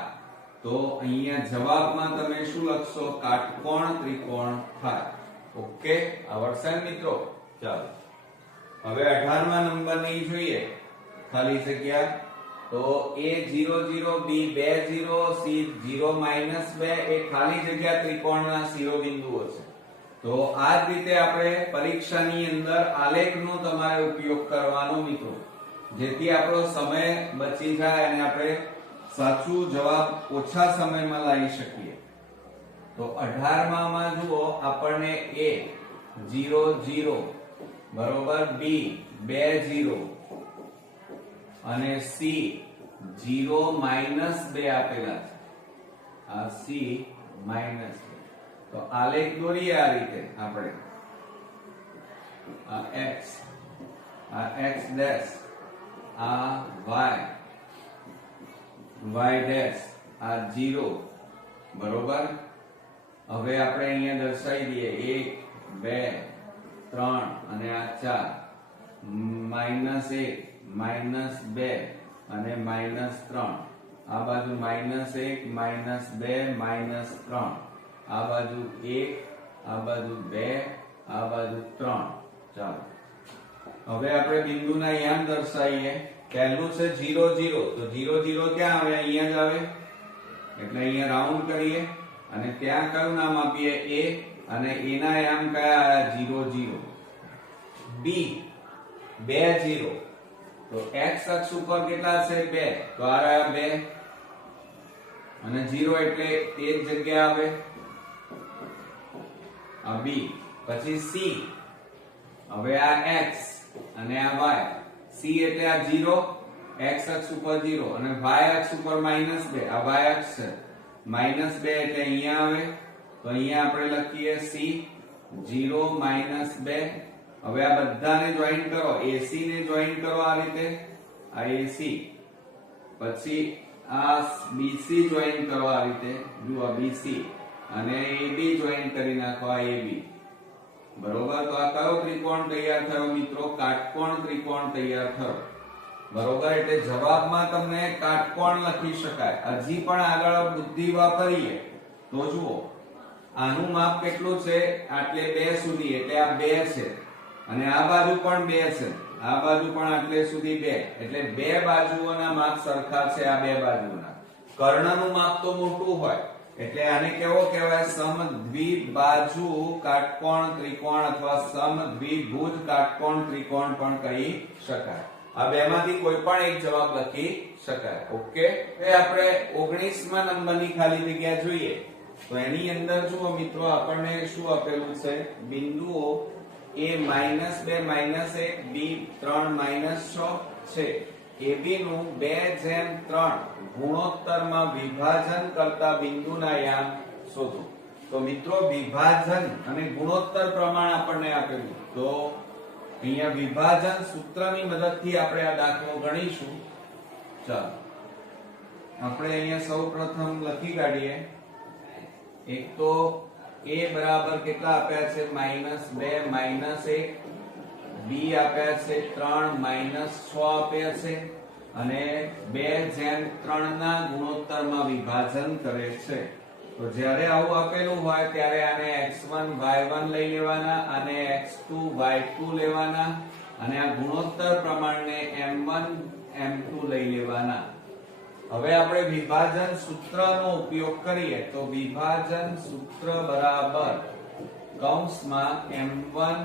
તો અહીંયા જવાબમાં તમે શું લખશો? કાટકોણ ત્રિકોણ થાય. ઓકે, આવડશે મિત્રો? ચાલો, હવે 18મા નંબરની જોઈએ ખાલી જગ્યા. તો a 0 0, b 2 0, c 0 -2 એ ખાલી જગ્યા ત્રિકોણના શિરોબિંદુઓ છે. તો આ જ રીતે આપણે પરીક્ષાની અંદર આલેખનો તમારે ઉપયોગ કરવાનો મિત્રો, જેથી આપણો સમય બચી જાય અને આપણે સાચું જવાબ ઓછા સમયમાં લાવી શકીએ. તો 18માં જુઓ, આપણને a 0 0 બરોબર, b 2 0 અને c 0 -2 આપેલા છે. આ c -2. તો આલેખ દોરીએ આ રીતે આપણે. આ x ડેશ, આ y ડેશ, આ 0, બરોબર. હવે આપણે અહીંયા દર્શાવી દઈએ 1 2 3 અને આ 4. -1 -2 અને -3. આ બાજુ -1 -2 -3. આ બાજુ 1, આ બાજુ 2, આ બાજુ 3. ચાલો, હવે આપણે બિંદુના યામ દર્શાવીએ. પહેલું છે 0 0, તો 0 0 ક્યાં આવે? અહીંયા જ આવે, એટલે અહીંયા રાઉન્ડ કરીએ અને ત્યાં કયું નામ આપીએ? a. અને a ના યામ કયા આવ્યા? 0 0. b 2 0, તો x અક્ષ ઉપર કેટલા છે? 2, તો આ રહ્યા 2 અને 0 એટલે તે જ જગ્યા આવે, આ b. પછી c, હવે આ x અને આ y. c એટલે આ 0, x અક્ષ ઉપર 0 અને y અક્ષ ઉપર -2. આ y અક્ષ છે, -2 એટલે અહીંયા આવે, તો અહીંયા આપણે લખીએ c 0 -2. હવે આ બધાને જોઈન કરો, AC ને જોઈન કરો આ રીતે, આ AC. પછી આ BC જોઈન કરો આ રીતે, જુઓ BC, અને AB જોઈન કરી નાખો આ AB. બરોબર. તો આ કયો ત્રિકોણ તૈયાર થયો મિત્રો? કાટકોણ ત્રિકોણ તૈયાર થયો. બરોબર. એટલે જવાબમાં તમને કાટકોણ લખી શકાય. હજી પણ આગળ બુદ્ધિ વાપરીએ તો જુઓ, આનું માપ કેટલું છે? આટલે 2 સુધી, એટલે આ 2 છે, અને આ બાજુ પણ 2 છે, આ બાજુ પણ આટલે સુધી 2, એટલે 2 બાજુઓના માપ સરખા છે. આ 2 બાજુના કર્ણનું માપ તો મોટું હોય, એટલે આને કેવો કહેવાય? સમદ્વિબાજુ કાટકોણ ત્રિકોણ અથવા સમદ્વિભુજ કાટકોણ ત્રિકોણ પણ કહી શકાય. આ બેમાંથી કોઈ પણ એક જવાબ લખી શકાય. ઓકે. હવે આપણે 19મા નંબરની ખાલી જગ્યા જોઈએ તો એની અંદર જુઓ મિત્રો, આપણને શું આપેલું છે? બિંદુઓ a -2 -1 b 3 -6 છે. AB નું 2/3 ગુણોત્તરમાં વિભાજન કરતા બિંદુના યામ શોધો. તો મિત્રો વિભાજન અને ગુણોત્તર પ્રમાણ આપણને આપેલું, તો અહીંયા વિભાજન સૂત્રની મદદથી આપણે આ દાખલો ગણીશું. ચાલો આપણે અહીંયા સૌપ્રથમ લખી કાઢીએ. એક તો a બરાબર કેટલા આપ્યા છે? -2 -1, b આપ્યા છે 3 -6 આપ્યા છે, અને 2/3 ના ગુણોત્તરમાં વિભાજન કરે છે. તો જ્યારે આવું આપેલું હોય ત્યારે આને x1 y1 લઈ લેવાના અને x2 y2 લેવાના, અને આ ગુણોત્તર પ્રમાણને m1 m2 લઈ લેવાના. હવે આપણે વિભાજન સૂત્રનો ઉપયોગ કરીએ તો વિભાજન સૂત્ર બરાબર કૌંસમાં m1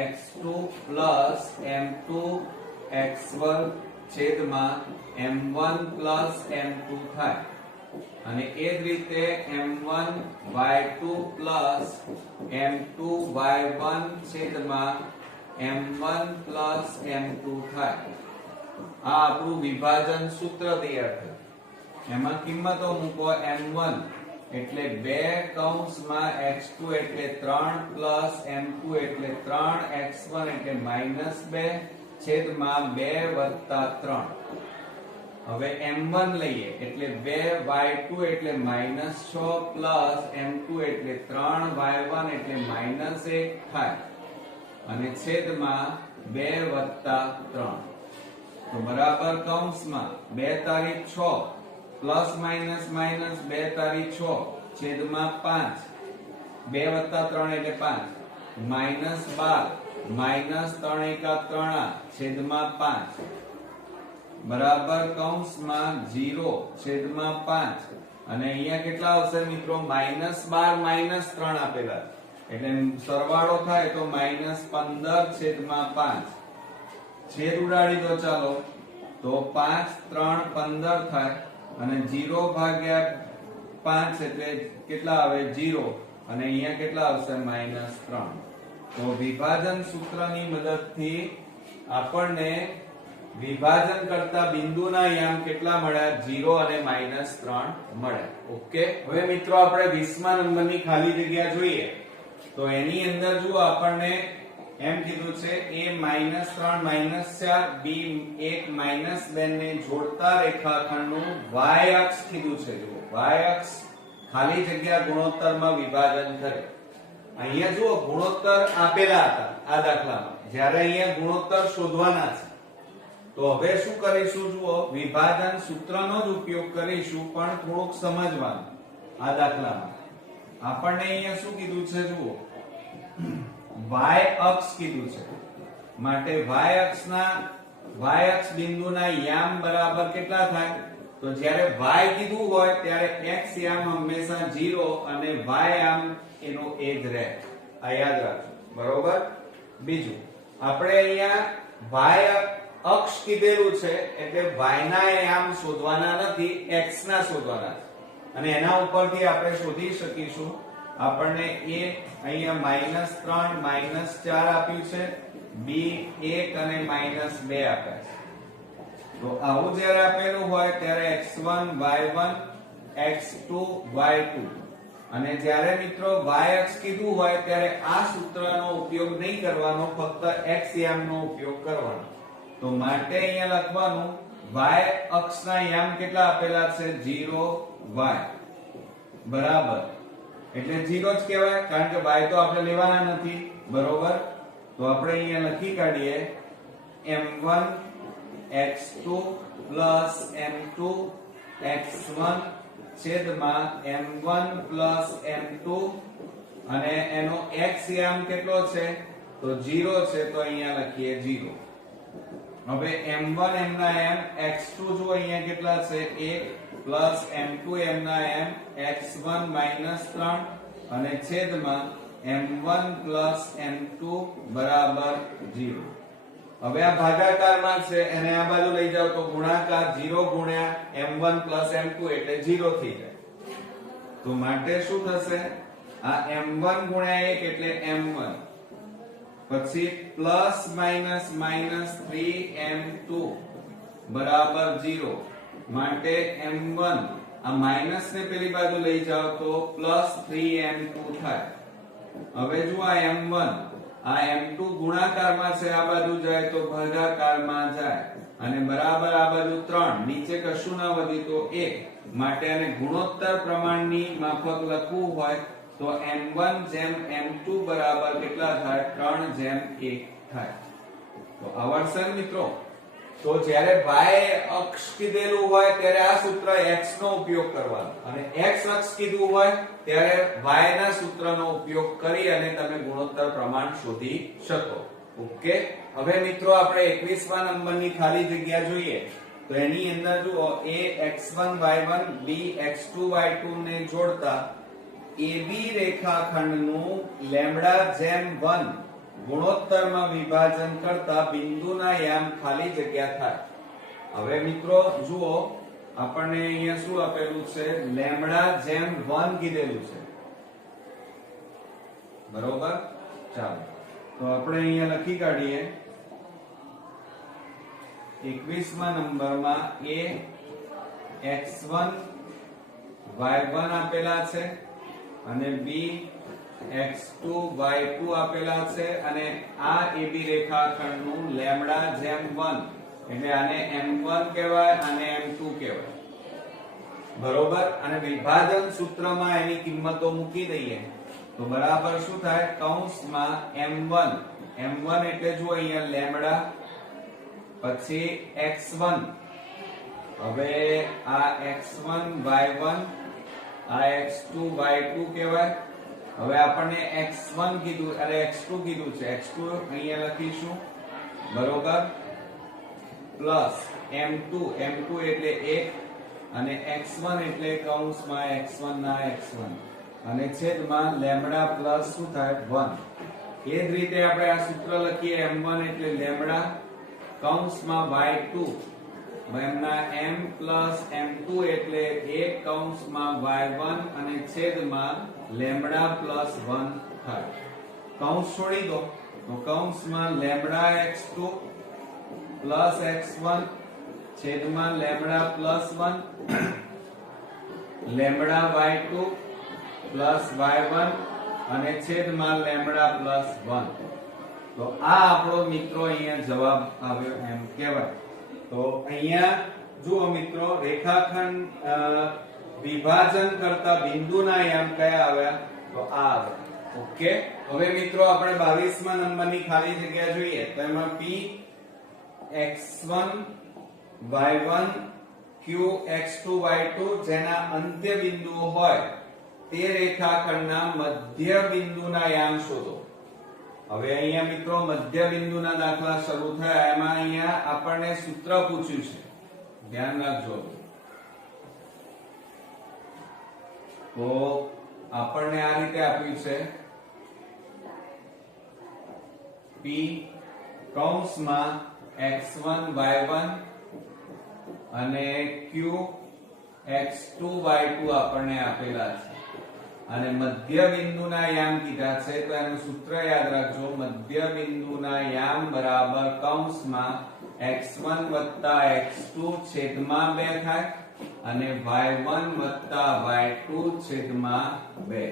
x2 m2 x1 છેદમાં m1 m2 થાય, અને એ જ રીતે m1 y2 m2 y1 છેદમાં m1 m2 થાય. આ આપણું વિભાજન સૂત્ર તૈયાર થયું. એમાં કિંમતો મૂકો. m1 એટલે 2 કૌંસમાં x2 એટલે 3 m2 એટલે 3 x1 એટલે -2 છેદમાં 2 + 3. હવે m1 લઈએ એટલે 2 y2 એટલે -6 m2 એટલે 3 y1 એટલે -1 થાય, અને છેદમાં 2 + 3. તો બરાબર કૌંસમાં 2 તારીખ 6 પ્લસ માઇનસ માઇનસ 2 તારીખ 6 છેદમાં 5, 2 + 3 એટલે 5, -12 -3 એકા 3 છેદમાં 5 બરાબર કૌંસમાં 0 છેદમાં 5, અને અહીંયા કેટલા આવશે મિત્રો? -12 -3 આપેલા, એટલે સરવાળો થાય તો -15 છેદમાં 5. છેદ ઉડાડી દો ચાલો, તો 5 3 15 થાય, અને 0 ભાગ્યા 5 એટલે કેટલા આવે? 0, અને અહીંયા કેટલા આવશે? -3. તો વિભાજન સૂત્રની મદદથી આપણને વિભાજન કરતા બિંદુના યામ કેટલા મળ્યા? 0 અને -3 મળ્યા. ઓકે. હવે મિત્રો આપણે 20મા નંબરની ખાલી જગ્યા જોઈએ તો એની અંદર જુઓ, આપણને એમ કીધું છે a -3 -4 b 1 -2 ને જોડતા રેખાખંડનું y અક્ષ કીધું છે. જુઓ, y અક્ષ ખાલી જગ્યા ગુણોત્તરમાં વિભાજન કરે. અહીંયા જુઓ ગુણોત્તર આપેલા હતા આ દાખલામાં, જ્યારે અહીંયા ગુણોત્તર શોધવાના છે. તો હવે શું કરીશું? જુઓ, વિભાજન સૂત્રનો જ ઉપયોગ કરીશું, પણ થોડુંક સમજવાનું. આ દાખલામાં આપણને અહીંયા શું કીધું છે? જુઓ, y અક્ષ કીધું છે, માટે y અક્ષ બિંદુના યામ બરાબર કેટલા થાય? તો જ્યારે y કીધું હોય ત્યારે x યામ હંમેશા 0 અને y યામ એનો એ જ રહે. આ યાદ રાખજો. બરોબર. બીજું, આપણે અહીંયા y અક્ષ કીધેલું છે, એટલે y ના યામ શોધવાના નથી, x ના શોધવાના છે, અને એના ઉપરથી આપણે શોધી શકીશું. આપણને a અહીંયા -3 -4 આપ્યું છે, b 1 અને -2 આપ્યા છે. તો આવું જ્યારે આપેલું હોય ત્યારે x1 y1 x2 y2, અને જ્યારે મિત્રો y અક્ષ કીધું હોય ત્યારે આ સૂત્રનો ઉપયોગ નહીં કરવાનો, ફક્ત x યામનો ઉપયોગ કરવાનો. તો માટે અહીંયા લખવાનું y અક્ષના યામ કેટલા આપેલા છે? 0 y બરાબર એટલે 0 જ કહેવાય, કારણ કે y તો આપણે લેવાના નથી, બરોબર. તો આપણે અહીંયા લખી કાઢીએ m1 x2 m2 x1 છેદમાં m1 m2 અને એનો x યામ કેટલો છે તો 0 છે, તો અહીંયા લખીએ 0. હવે m1 m ના m x2 જો અહીંયા કેટલા છે 1 m2 m ના m x1 -3 અને છેદમાં m1 m2 બરાબર 0. હવે આ ભાગાકારમાં છે એને આ બાજુ લઈ જાવ તો ગુણાકાર 0 ગુણ્યા m1 m2 એટલે 0 થઈ જાય. તો માટે શું થશે, આ m1 ગુણ્યા 1 એટલે m1, પછી પ્લસ માઈનસ માઈનસ 3m2 બરાબર 0. માટે m1 આ માઈનસ ને પેલી બાજુ લઈ જાવ તો પ્લસ 3m2 થાય. હવે જો આ m1 આ m2 ગુણાકારમાં છે, આ બાજુ જાય તો ભાગાકારમાં જાય અને બરાબર આ બાજુ 3, નીચે કશું ના વધ્યું તો 1. માટે આને ગુણોત્તર પ્રમાણની માફક લખવું હોય તો m1 જેમ m2 બરાબર કેટલા થાય 3:1 થાય. તો આવડશે મિત્રો. તો જ્યારે y અક્ષ કીધેલું હોય ત્યારે આ સૂત્ર x નો ઉપયોગ કરવાનો અને x અક્ષ કીધું હોય ત્યારે y ના સૂત્રનો ઉપયોગ કરી અને તમે ગુણોત્તર પ્રમાણ શોધી શકો. ઓકે. હવે મિત્રો આપણે 21મા નંબરની ખાલી જગ્યા જોઈએ તો એની અંદર જુઓ a x1 y1 b x2 y2 ને જોડતા AB રેખાખંડનું લેમ્બડા જેમ 1 ગુણોત્તરમાં વિભાજન કરતા બિંદુના યામ ખાલી જગ્યા થાય. હવે મિત્રો જુઓ આપણને અહીંયા શું આપેલું છે, લેમ્બડા જેમ 1 કીધેલું છે, બરોબર. ચાલો તો આપણે અહીંયા લખી કાઢીએ 21મા નંબરમાં a x1 y1 આપેલા છે અને b x2 y2 આપેલા છે અને આ AB રેખાખંડનું લેમ્બડા જેમ 1 એટલે આને m1 કહેવાય અને m2 કહેવાય, બરોબર. અને વિભાજન સૂત્રમાં એની કિંમતો મૂકી દઈએ તો બરાબર શું થાય, કૌંસમાં m1 એટલે જો અહીંયા લેમ્બડા, પછી x1, હવે આ x1 y1 આ x2 y2 કહેવાય. હવે આપણને x1 કીધું અને x2 કીધું છે, x2 અહીંયા લખીશું, બરોબર, પ્લસ m2 એટલે 1 અને x1 એટલે કૌંસમાં x1 ના x1 અને છેદમાં લેમ્બડા પ્લસ શું થાય 1. એ જ રીતે આપણે આ સૂત્ર લખીએ m1 એટલે લેમ્બડા કૌંસમાં y2 એમના m પ્લસ m2 એટલે 1 કૌંસમાં y1 અને છેદમાં લેમ્બડા પ્લસ 1 થાય. કૌંસ છોડી દો તો કૌંસમાં લેમ્બડા x2 પ્લસ x1 છેદમાં lambda plus 1 lambda y2 plus y1 અને છેદમાં લેમ્બડા પ્લસ 1. તો આ આપણો મિત્રો અહીંયા જવાબ આવ્યો એમ કહેવાય. તો અહીંયા જુઓ મિત્રો રેખાખંડ વિભાજન કરતા બિંદુના યામ કયા આવ્યા તો આ આવ્યા. ઓકે. હવે મિત્રો આપણે 22મા નંબરની ખાલી જગ્યા જોઈએ તો એમાં p x1 y1 q x2 y2 જેના અંત્ય બિંદુઓ હોય તે રેખાખંડના મધ્ય બિંદુના યામ શોધો. હવે અહીંયા મિત્રો મધ્ય બિંદુના દાખલા શરૂ થયા, એમાં અહીંયા આપણને સૂત્ર પૂછ્યું છે, ધ્યાન રાખજો. તો આપણને આ રીતે આપ્યું છે p કૌંસમાં x1 y1 અને q x2 y2 આપણને આપેલા છે અને મધ્ય બિંદુના યામ કીધા છે. તો એનું સૂત્ર યાદ રાખજો, મધ્ય બિંદુના યામ બરાબર કૌંસમાં x1 x2 છેદમાં 2 થાય અને y1 y2 છેદમાં 2.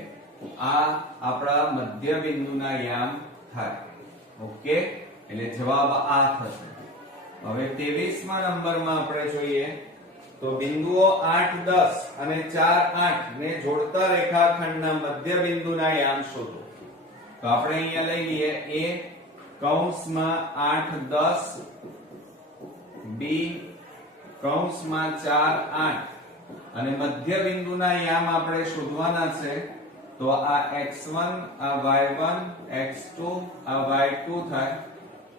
આ આપણા મધ્ય બિંદુના યામ થાય. ઓકે. એટલે જવાબ આ થશે. હવે 23મા નંબરમાં આપણે જોઈએ તો બિંદુઓ 8 10 અને 4 8 ને જોડતા રેખાખંડના મધ્ય બિંદુના યામ શોધો. તો આપણે અહીંયા લઈ લઈએ a કૌંસમાં 8 10 b કૌંસમાં 4 8 અને મધ્ય બિંદુના યામ આપણે શોધવાના છે. તો આ x1 આ y1 x2 આ y2 થાય.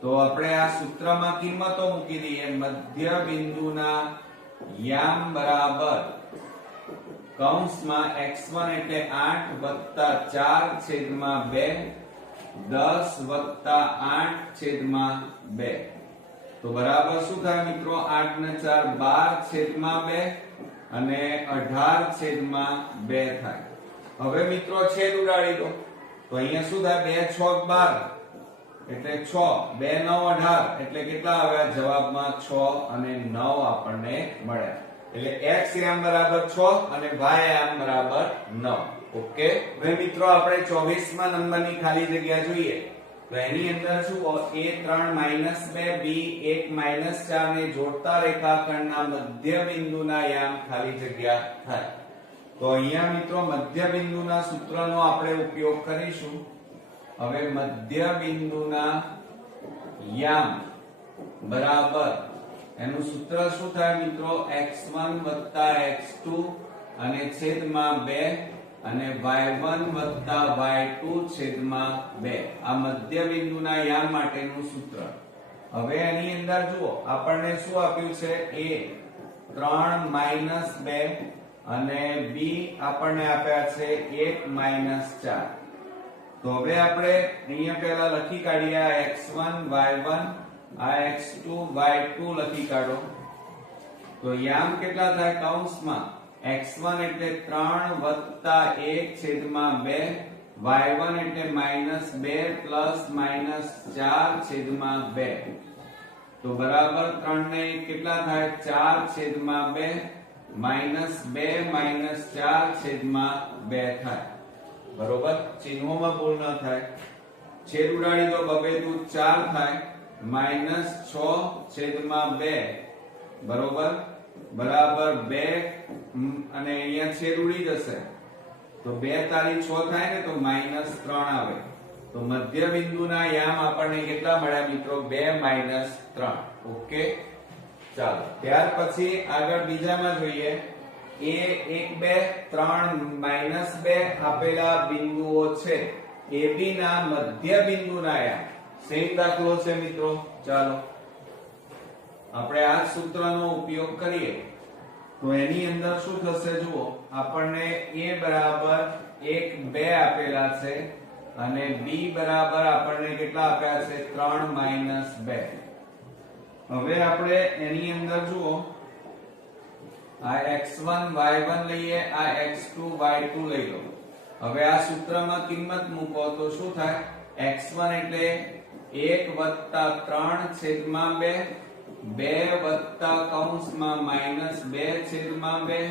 તો આપણે આ સૂત્રમાં કિંમતો મૂકી દઈએ. મધ્ય બિંદુના યામ બરાબર કૌંસમાં x1 એટલે 8 વત્તા 4 છેદમાં 2 10 વત્તા 8 છેદમાં 2. તો બરાબર શું થાય મિત્રો? 8 ને 4 12 છેદમાં 2 અને 18 છેદમાં 2 થાય. હવે મિત્રો છેદ ઉડાડી દો. તો અહીંયા શું થાય? 2 6 12 એટલે 6 2 9 18 એટલે કેટલા આવ્યા જવાબમાં? 6 અને 9 આપણને મળ્યા. એટલે x યામ બરાબર 6 અને y યામ બરાબર 9. ઓકે. હવે મિત્રો આપણે 24માં નંબરની ખાલી જગ્યા જોઈએ. તો એની અંદર શું? a3 2 b1 4 ને જોડતા રેખાખંડના મધ્ય બિંદુના યામ ખાલી જગ્યા થાય. તો અહીંયા મિત્રો મધ્ય બિંદુના સૂત્રનો આપણે ઉપયોગ કરીશું. હવે મધ્ય બિંદુના યામ બરાબર એનું સૂત્ર શું થાય મિત્રો? x1 x2 અને છેદમાં 2 અને y1 y2 છેદમાં 2. આ મધ્ય બિંદુના યામ માટેનું સૂત્ર. હવે એની અંદર જુઓ આપણને શું આપ્યું છે? a3 2 અને b આપણને આપ્યા છે 1 4. તો હવે આપણે અહીંયા પહેલા લખી કાઢીએ. આ x1 y1 આ x2 y2 લખી કાઢો. તો યામ કેટલા થાય? કૌંસમાં x1 એટલે 3 વત્તા 1 છેદમાં 2 y1 એટલે -2 પ્લસ -4 છેદમાં 2. તો બરાબર 3 ને કેટલા થાય? 4 છેદમાં 2 -2 -4 છેદમાં 2 થાય. બરોબર. ચિહ્નોમાં ભૂલ ન થાય. છેદ ઉડાડી દો. બબે દુ 4 થાય. -6 છેદમાં 2 બરોબર બરાબર 2 અને અહીંયા છેદ ઉડી જશે. તો 2 તારી 6 થાય ને તો -3 આવે. તો મધ્ય બિંદુના યામ આપણને કેટલા મળ્યા મિત્રો? 2 3. ઓકે. ચાલો ત્યાર પછી આગળ બીજામાં જોઈએ. a 1 2 3 -2 આપેલા બિંદુઓ છે. ab ના મધ્ય બિંદુના યામ. સેમ દાખલો છે મિત્રો. ચાલો આપણે આ સૂત્રનો ઉપયોગ કરીએ. તો એની અંદર શું થશે જુઓ. આપણને a બરાબર 1 2 આપેલા છે અને b બરાબર આપણને કેટલા આપ્યા છે? 3 2. હવે આપણે એની અંદર જુઓ આ x1 y1 લઈએ, આ x2 y2 લઈ લો. હવે આ સૂત્રમાં કિંમત મૂકો તો શું થાય? x1 એટલે 1 વત્તા 3 છેદમાં 2 2 વત્તા કૌંસમાં -2 છેદમાં 2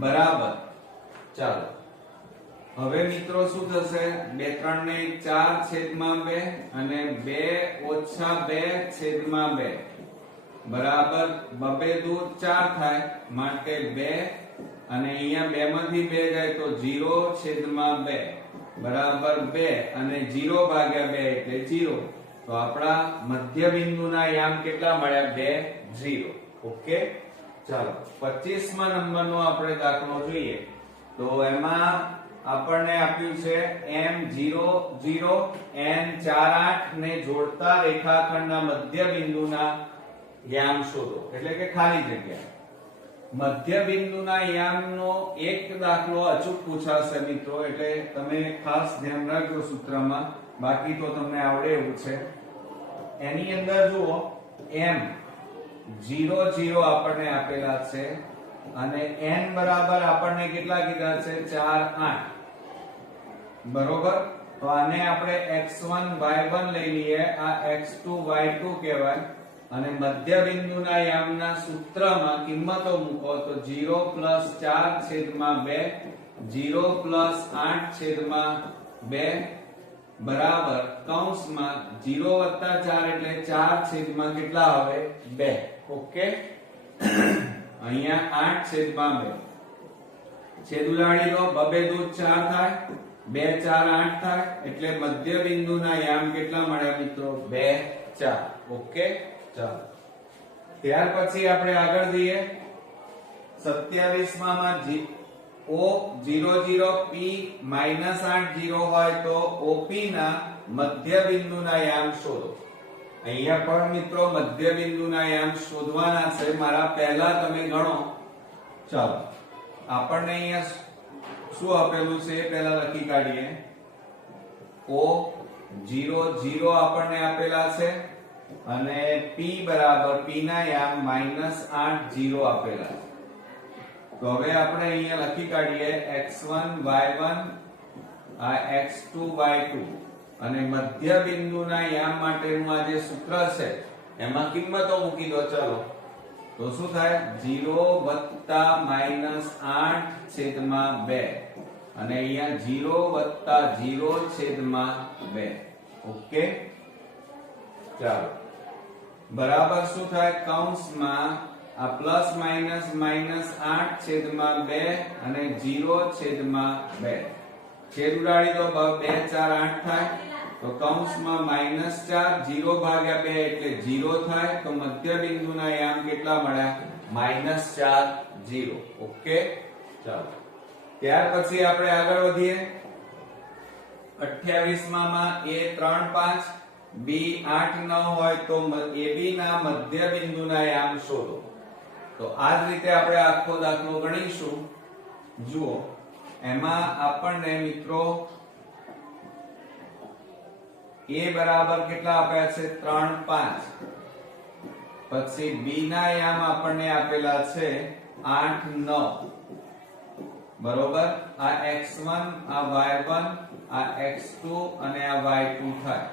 બરાબર. ચાલો હવે મિત્રો શું થશે? 2 3 ને 4 છેદમાં 2 અને 2 ઓછા 2 છેદમાં 2 બરાબર બબે દુ 4 થાય. માટે 2 અને અહીંયા 2 માંથી 2 જાય તો 0 છેદમાં 2 બરાબર 2 અને 0 ભાગ્યા 2 એટલે 0. તો આપણા મધ્ય બિંદુના યામ કેટલા મળ્યા? 2 0. ઓકે. ચાલો 25માં નંબરનો આપણે દાખલો જોઈએ. તો એમાં આપણને આપ્યું છે m0 0 n 4 8 ને જોડતા રેખાખંડના મધ્ય બિંદુના યામ શોધો. એટલે કે ખાલી જગ્યા. મધ્ય બિંદુના યામનો એક દાખલો અચૂક પૂછાશે મિત્રો. એટલે તમે ખાસ ધ્યાન રાખજો સૂત્રમાં. બાકી તો તમને આવડે એવું છે. એની અંદર જુઓ m 0 0 આપણને આપેલા છે અને n બરાબર આપણને કેટલા કીધા છે? 4 8 બરોબર. તો આને આપણે x1 y1 લઈ લઈએ. આ x2 y2 કહેવાય. અને મધ્ય બિંદુના યામના સૂત્રમાં કિંમતો મૂકો તો 0 4 છેદમાં 2 0 8 છેદમાં 2 બરાબર કૌંસમાં 0 વત્તા 4 એટલે 4 છેદમાં કેટલા આવે? 2. ઓકે. અહીંયા 8/2 છેદ ઉડાડી દો, બબે દૂ 4 થાય, 2 4 8 થાય, એટલે મધ્ય બિંદુના યામ કેટલા મળ્યા મિત્રો? 2 4. ઓકે, ચાલો. ત્યાર પછી આપણે આગળ જઈએ 27 માં O00 P -8 0 હોય તો OP ના મધ્ય બિંદુના યામ શોધો. અહીંયા પણ મિત્રો મધ્ય બિંદુના યામ શોધવાના છે. મારા પહેલા તમે ગણો. ચાલો, આપણને અહીંયા શું આપેલું છે પહેલા લખી કાઢીએ. O00 આપણને આપેલા છે અને P બરાબર P ના યામ -8 0 આપેલા છે. તો હવે આપણે અહીંયા લખી કાઢીએ x1 y1 આ x2 y2 અને મધ્ય બિંદુના યામ માટેનું આ જે સૂત્ર છે એમાં કિંમતો મૂકી દો. ચાલો, તો શું થાય? 0 -8 છેદમાં 2 અને અહીંયા 0 0 છેદમાં 2. ઓકે, ચાલો, બરાબર શું થાય? કૌંસમાં આ પ્લસ માઇનસ -8 છેદમાં 2 અને 0 છેદમાં 2. છેદ ઉડાડી દો, 2 4 8 થાય, તો કૌંસમાં -4 0 ભાગ્યા 2 એટલે 0 થાય. તો મધ્ય બિંદુના યામ કેટલા મળ્યા? -4 0. ઓકે, ચાલો. ત્યાર પછી આપણે આગળ વધીએ 28 માં A 3 5 B 8 9 હોય તો AB ના મધ્ય બિંદુના યામ શોધો. તો આ જ રીતે આપણે આખો દાખલો ગણીશું. જુઓ, એમાં આપણને મિત્રો A બરાબર કેટલા આપ્યા છે? 3 5. પછી B ના યામ આપણને આપેલા છે 8 9. બરોબર, આ x1 આ y1 આ x2 અને આ y2 થાય.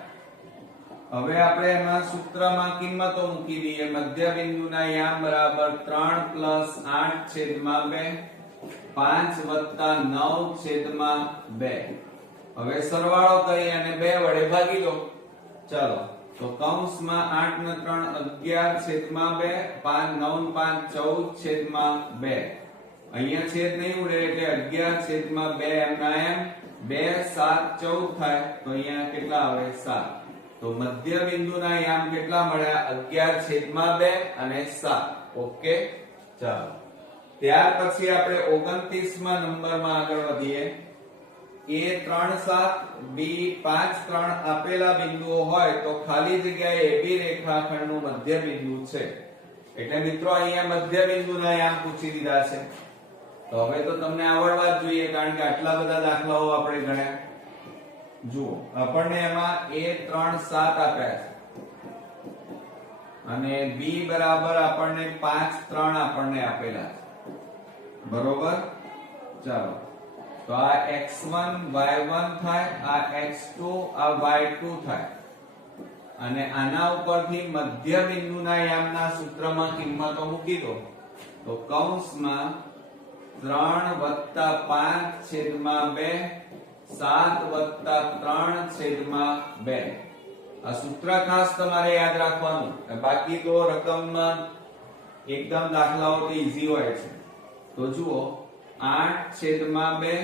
હવે આપણે એમાં સૂત્રમાં કિંમતો મૂકી દઈએ. મધ્ય બિંદુના યામ બરાબર 3 + 8 છેદમાં 2 5 + 9 છેદમાં 2. હવે સરવાળો કરી અને 2 વડે ભાગી દો. ચાલો, તો કૌંસમાં 8 ને 3 11 છેદમાં 2 5 9 5 14 છેદમાં 2. અહીંયા છેદ નહીં ઉડે એટલે 11 છેદમાં 2 એમના એમ 2 7 14 થાય. તો અહીંયા કેટલા આવે? 7. તો મધ્ય બિંદુના યામ કેટલા મળ્યા? 11 છેદમાં 2 અને 7. ઓકે, ચાલો. ત્યાર પછી આપણે 29મા નંબરમાં આગળ વધીએ. A 3 7 B 5 3 આપેલા બિંદુઓ હોય તો ખાલી જગ્યાએ AB રેખાખંડનું મધ્ય બિંદુ છે. એટલે મિત્રો અહીંયા મધ્ય બિંદુના યામ પૂછી દીધા છે. તો હવે તો તમને આવડવા જ જોઈએ, કારણ કે આટલા બધા દાખલાઓ આપણે ગણ્યા. જુઓ, આપણને એમાં A 3 7 આપ્યા છે અને B બરાબર આપણને 5 3 આપણને આપેલા છે. બરોબર, ચાલો. તો આ x1 y1 થાય, આ x2 આ y2 થાય અને આના ઉપરથી મધ્ય બિંદુના યામના સૂત્રમાં કિંમતો મૂકી દો. તો કૌંસમાં 3 + 5 છેદમાં 2 7 + 3 છેદમાં 2. આ સૂત્ર ખાસ તમારે યાદ રાખવાનું. બાકી તો રકમમાં એકદમ દાખલાઓ તો ઈઝી હોય છે. તો જુઓ, 8 છેદમાં 2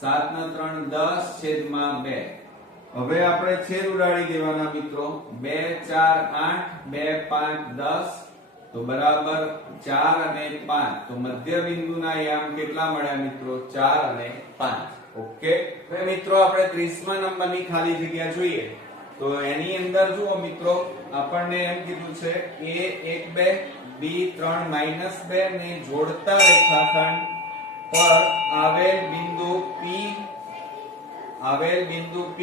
7 ને 3 10 છેદમાં 2. હવે આપણે છેદ ઉડાડી દેવાના મિત્રો. 2 4 8 2 5 10 તો બરાબર 4 અને 5. તો મધ્ય બિંદુના યામ કેટલા મળ્યા મિત્રો? 4 અને 5. ઓકે, હવે મિત્રો આપણે 30મા નંબરની ખાલી જગ્યા જોઈએ. તો એની અંદર જુઓ મિત્રો, આપણને એમ કીધું છે A 1 2 B 3 -2 ને જોડતા રેખાખંડ પર આવેલ બિંદુ P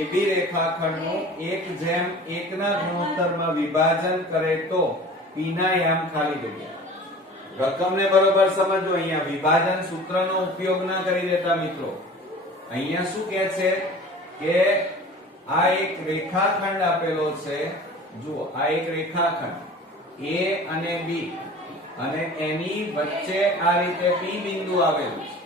AB રેખાખંડનું 1:1 ના ગુણોત્તરમાં વિભાજન કરે તો P ના યામ ખાલી જગ્યા. રકમને બરોબર સમજો. અહીંયા વિભાજન સૂત્રનો ઉપયોગ ના કરી દેતા મિત્રો. અહીંયા શું કહે છે કે આ એક રેખાખંડ આપેલો છે. જુઓ, આ એક રેખાખંડ A અને B અને એની વચ્ચે આ રીતે P બિંદુ આવેલું છે.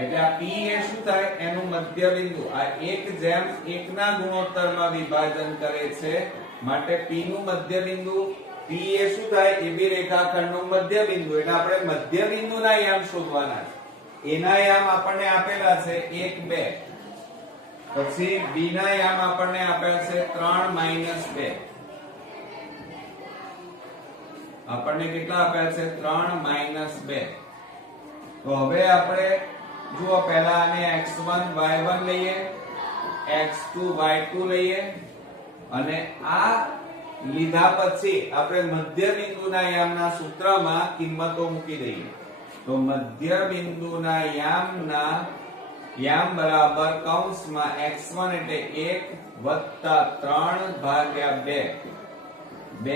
એટલે આ P એ શું થાય? એનું મધ્ય બિંદુ. આ 1:1 ના ગુણોત્તરમાં વિભાજન કરે છે, માટે P નું મધ્ય બિંદુ P એ શું થાય AB રેખાખંડનું મધ્ય બિંદુ એટલે આપણે મધ્ય બિંદુના યામ શોધવાના છે એના યામ આપણને આપેલા છે 1 2 પછી B ના યામ આપણને આપેલા છે 3 2 આપણને કેટલા આપ્યા છે 3 2 તો હવે આપણે જુઓ પહેલા આને x1 y1 લઈએ x2 y2 લઈએ અને આ લીધા પછી આપણે મધ્ય બિંદુના યામના સૂત્રમાં કિંમતો મૂકી દઈએ તો મધ્ય બિંદુના યામ બરાબર કૌંસમાં x1 એટલે 1 3 ભાગ્યા 2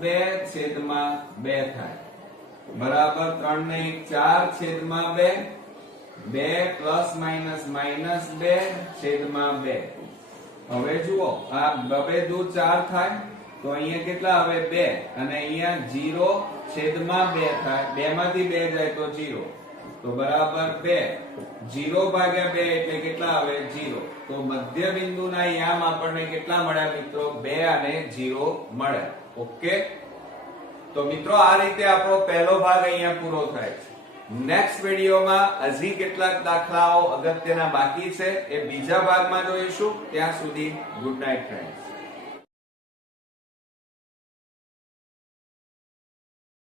2 છેદમાં 2 થાય બરાબર 3 ને 4 છેદમાં 2 2 પ્લસ માઇનસ માઇનસ 2 છેદમાં 2 હવે જુઓ આ 2 દૂર 4 થાય તો અહીંયા કેટલા આવે 2 અને અહીંયા 0 છેદમાં 2 થાય 2 માંથી 2 જાય તો 0 તો બરાબર 2 0 ભાગ્યા 2 એટલે કેટલા આવે 0 તો મધ્ય બિંદુના યામ આપણને કેટલા મળ્યા મિત્રો 2 અને 0 મળ્યા ઓકે તો મિત્રો આ રીતે આપણો પહેલો ભાગ અહીંયા પૂરો થાય છે નેક્સ્ટ વિડિયોમાં હજી કેટલાક દાખલાઓ અગત્યના બાકી છે એ બીજા ભાગમાં જોઈશું ત્યાં સુધી ગુડ નાઇટ ફ્રેન્ડ્સ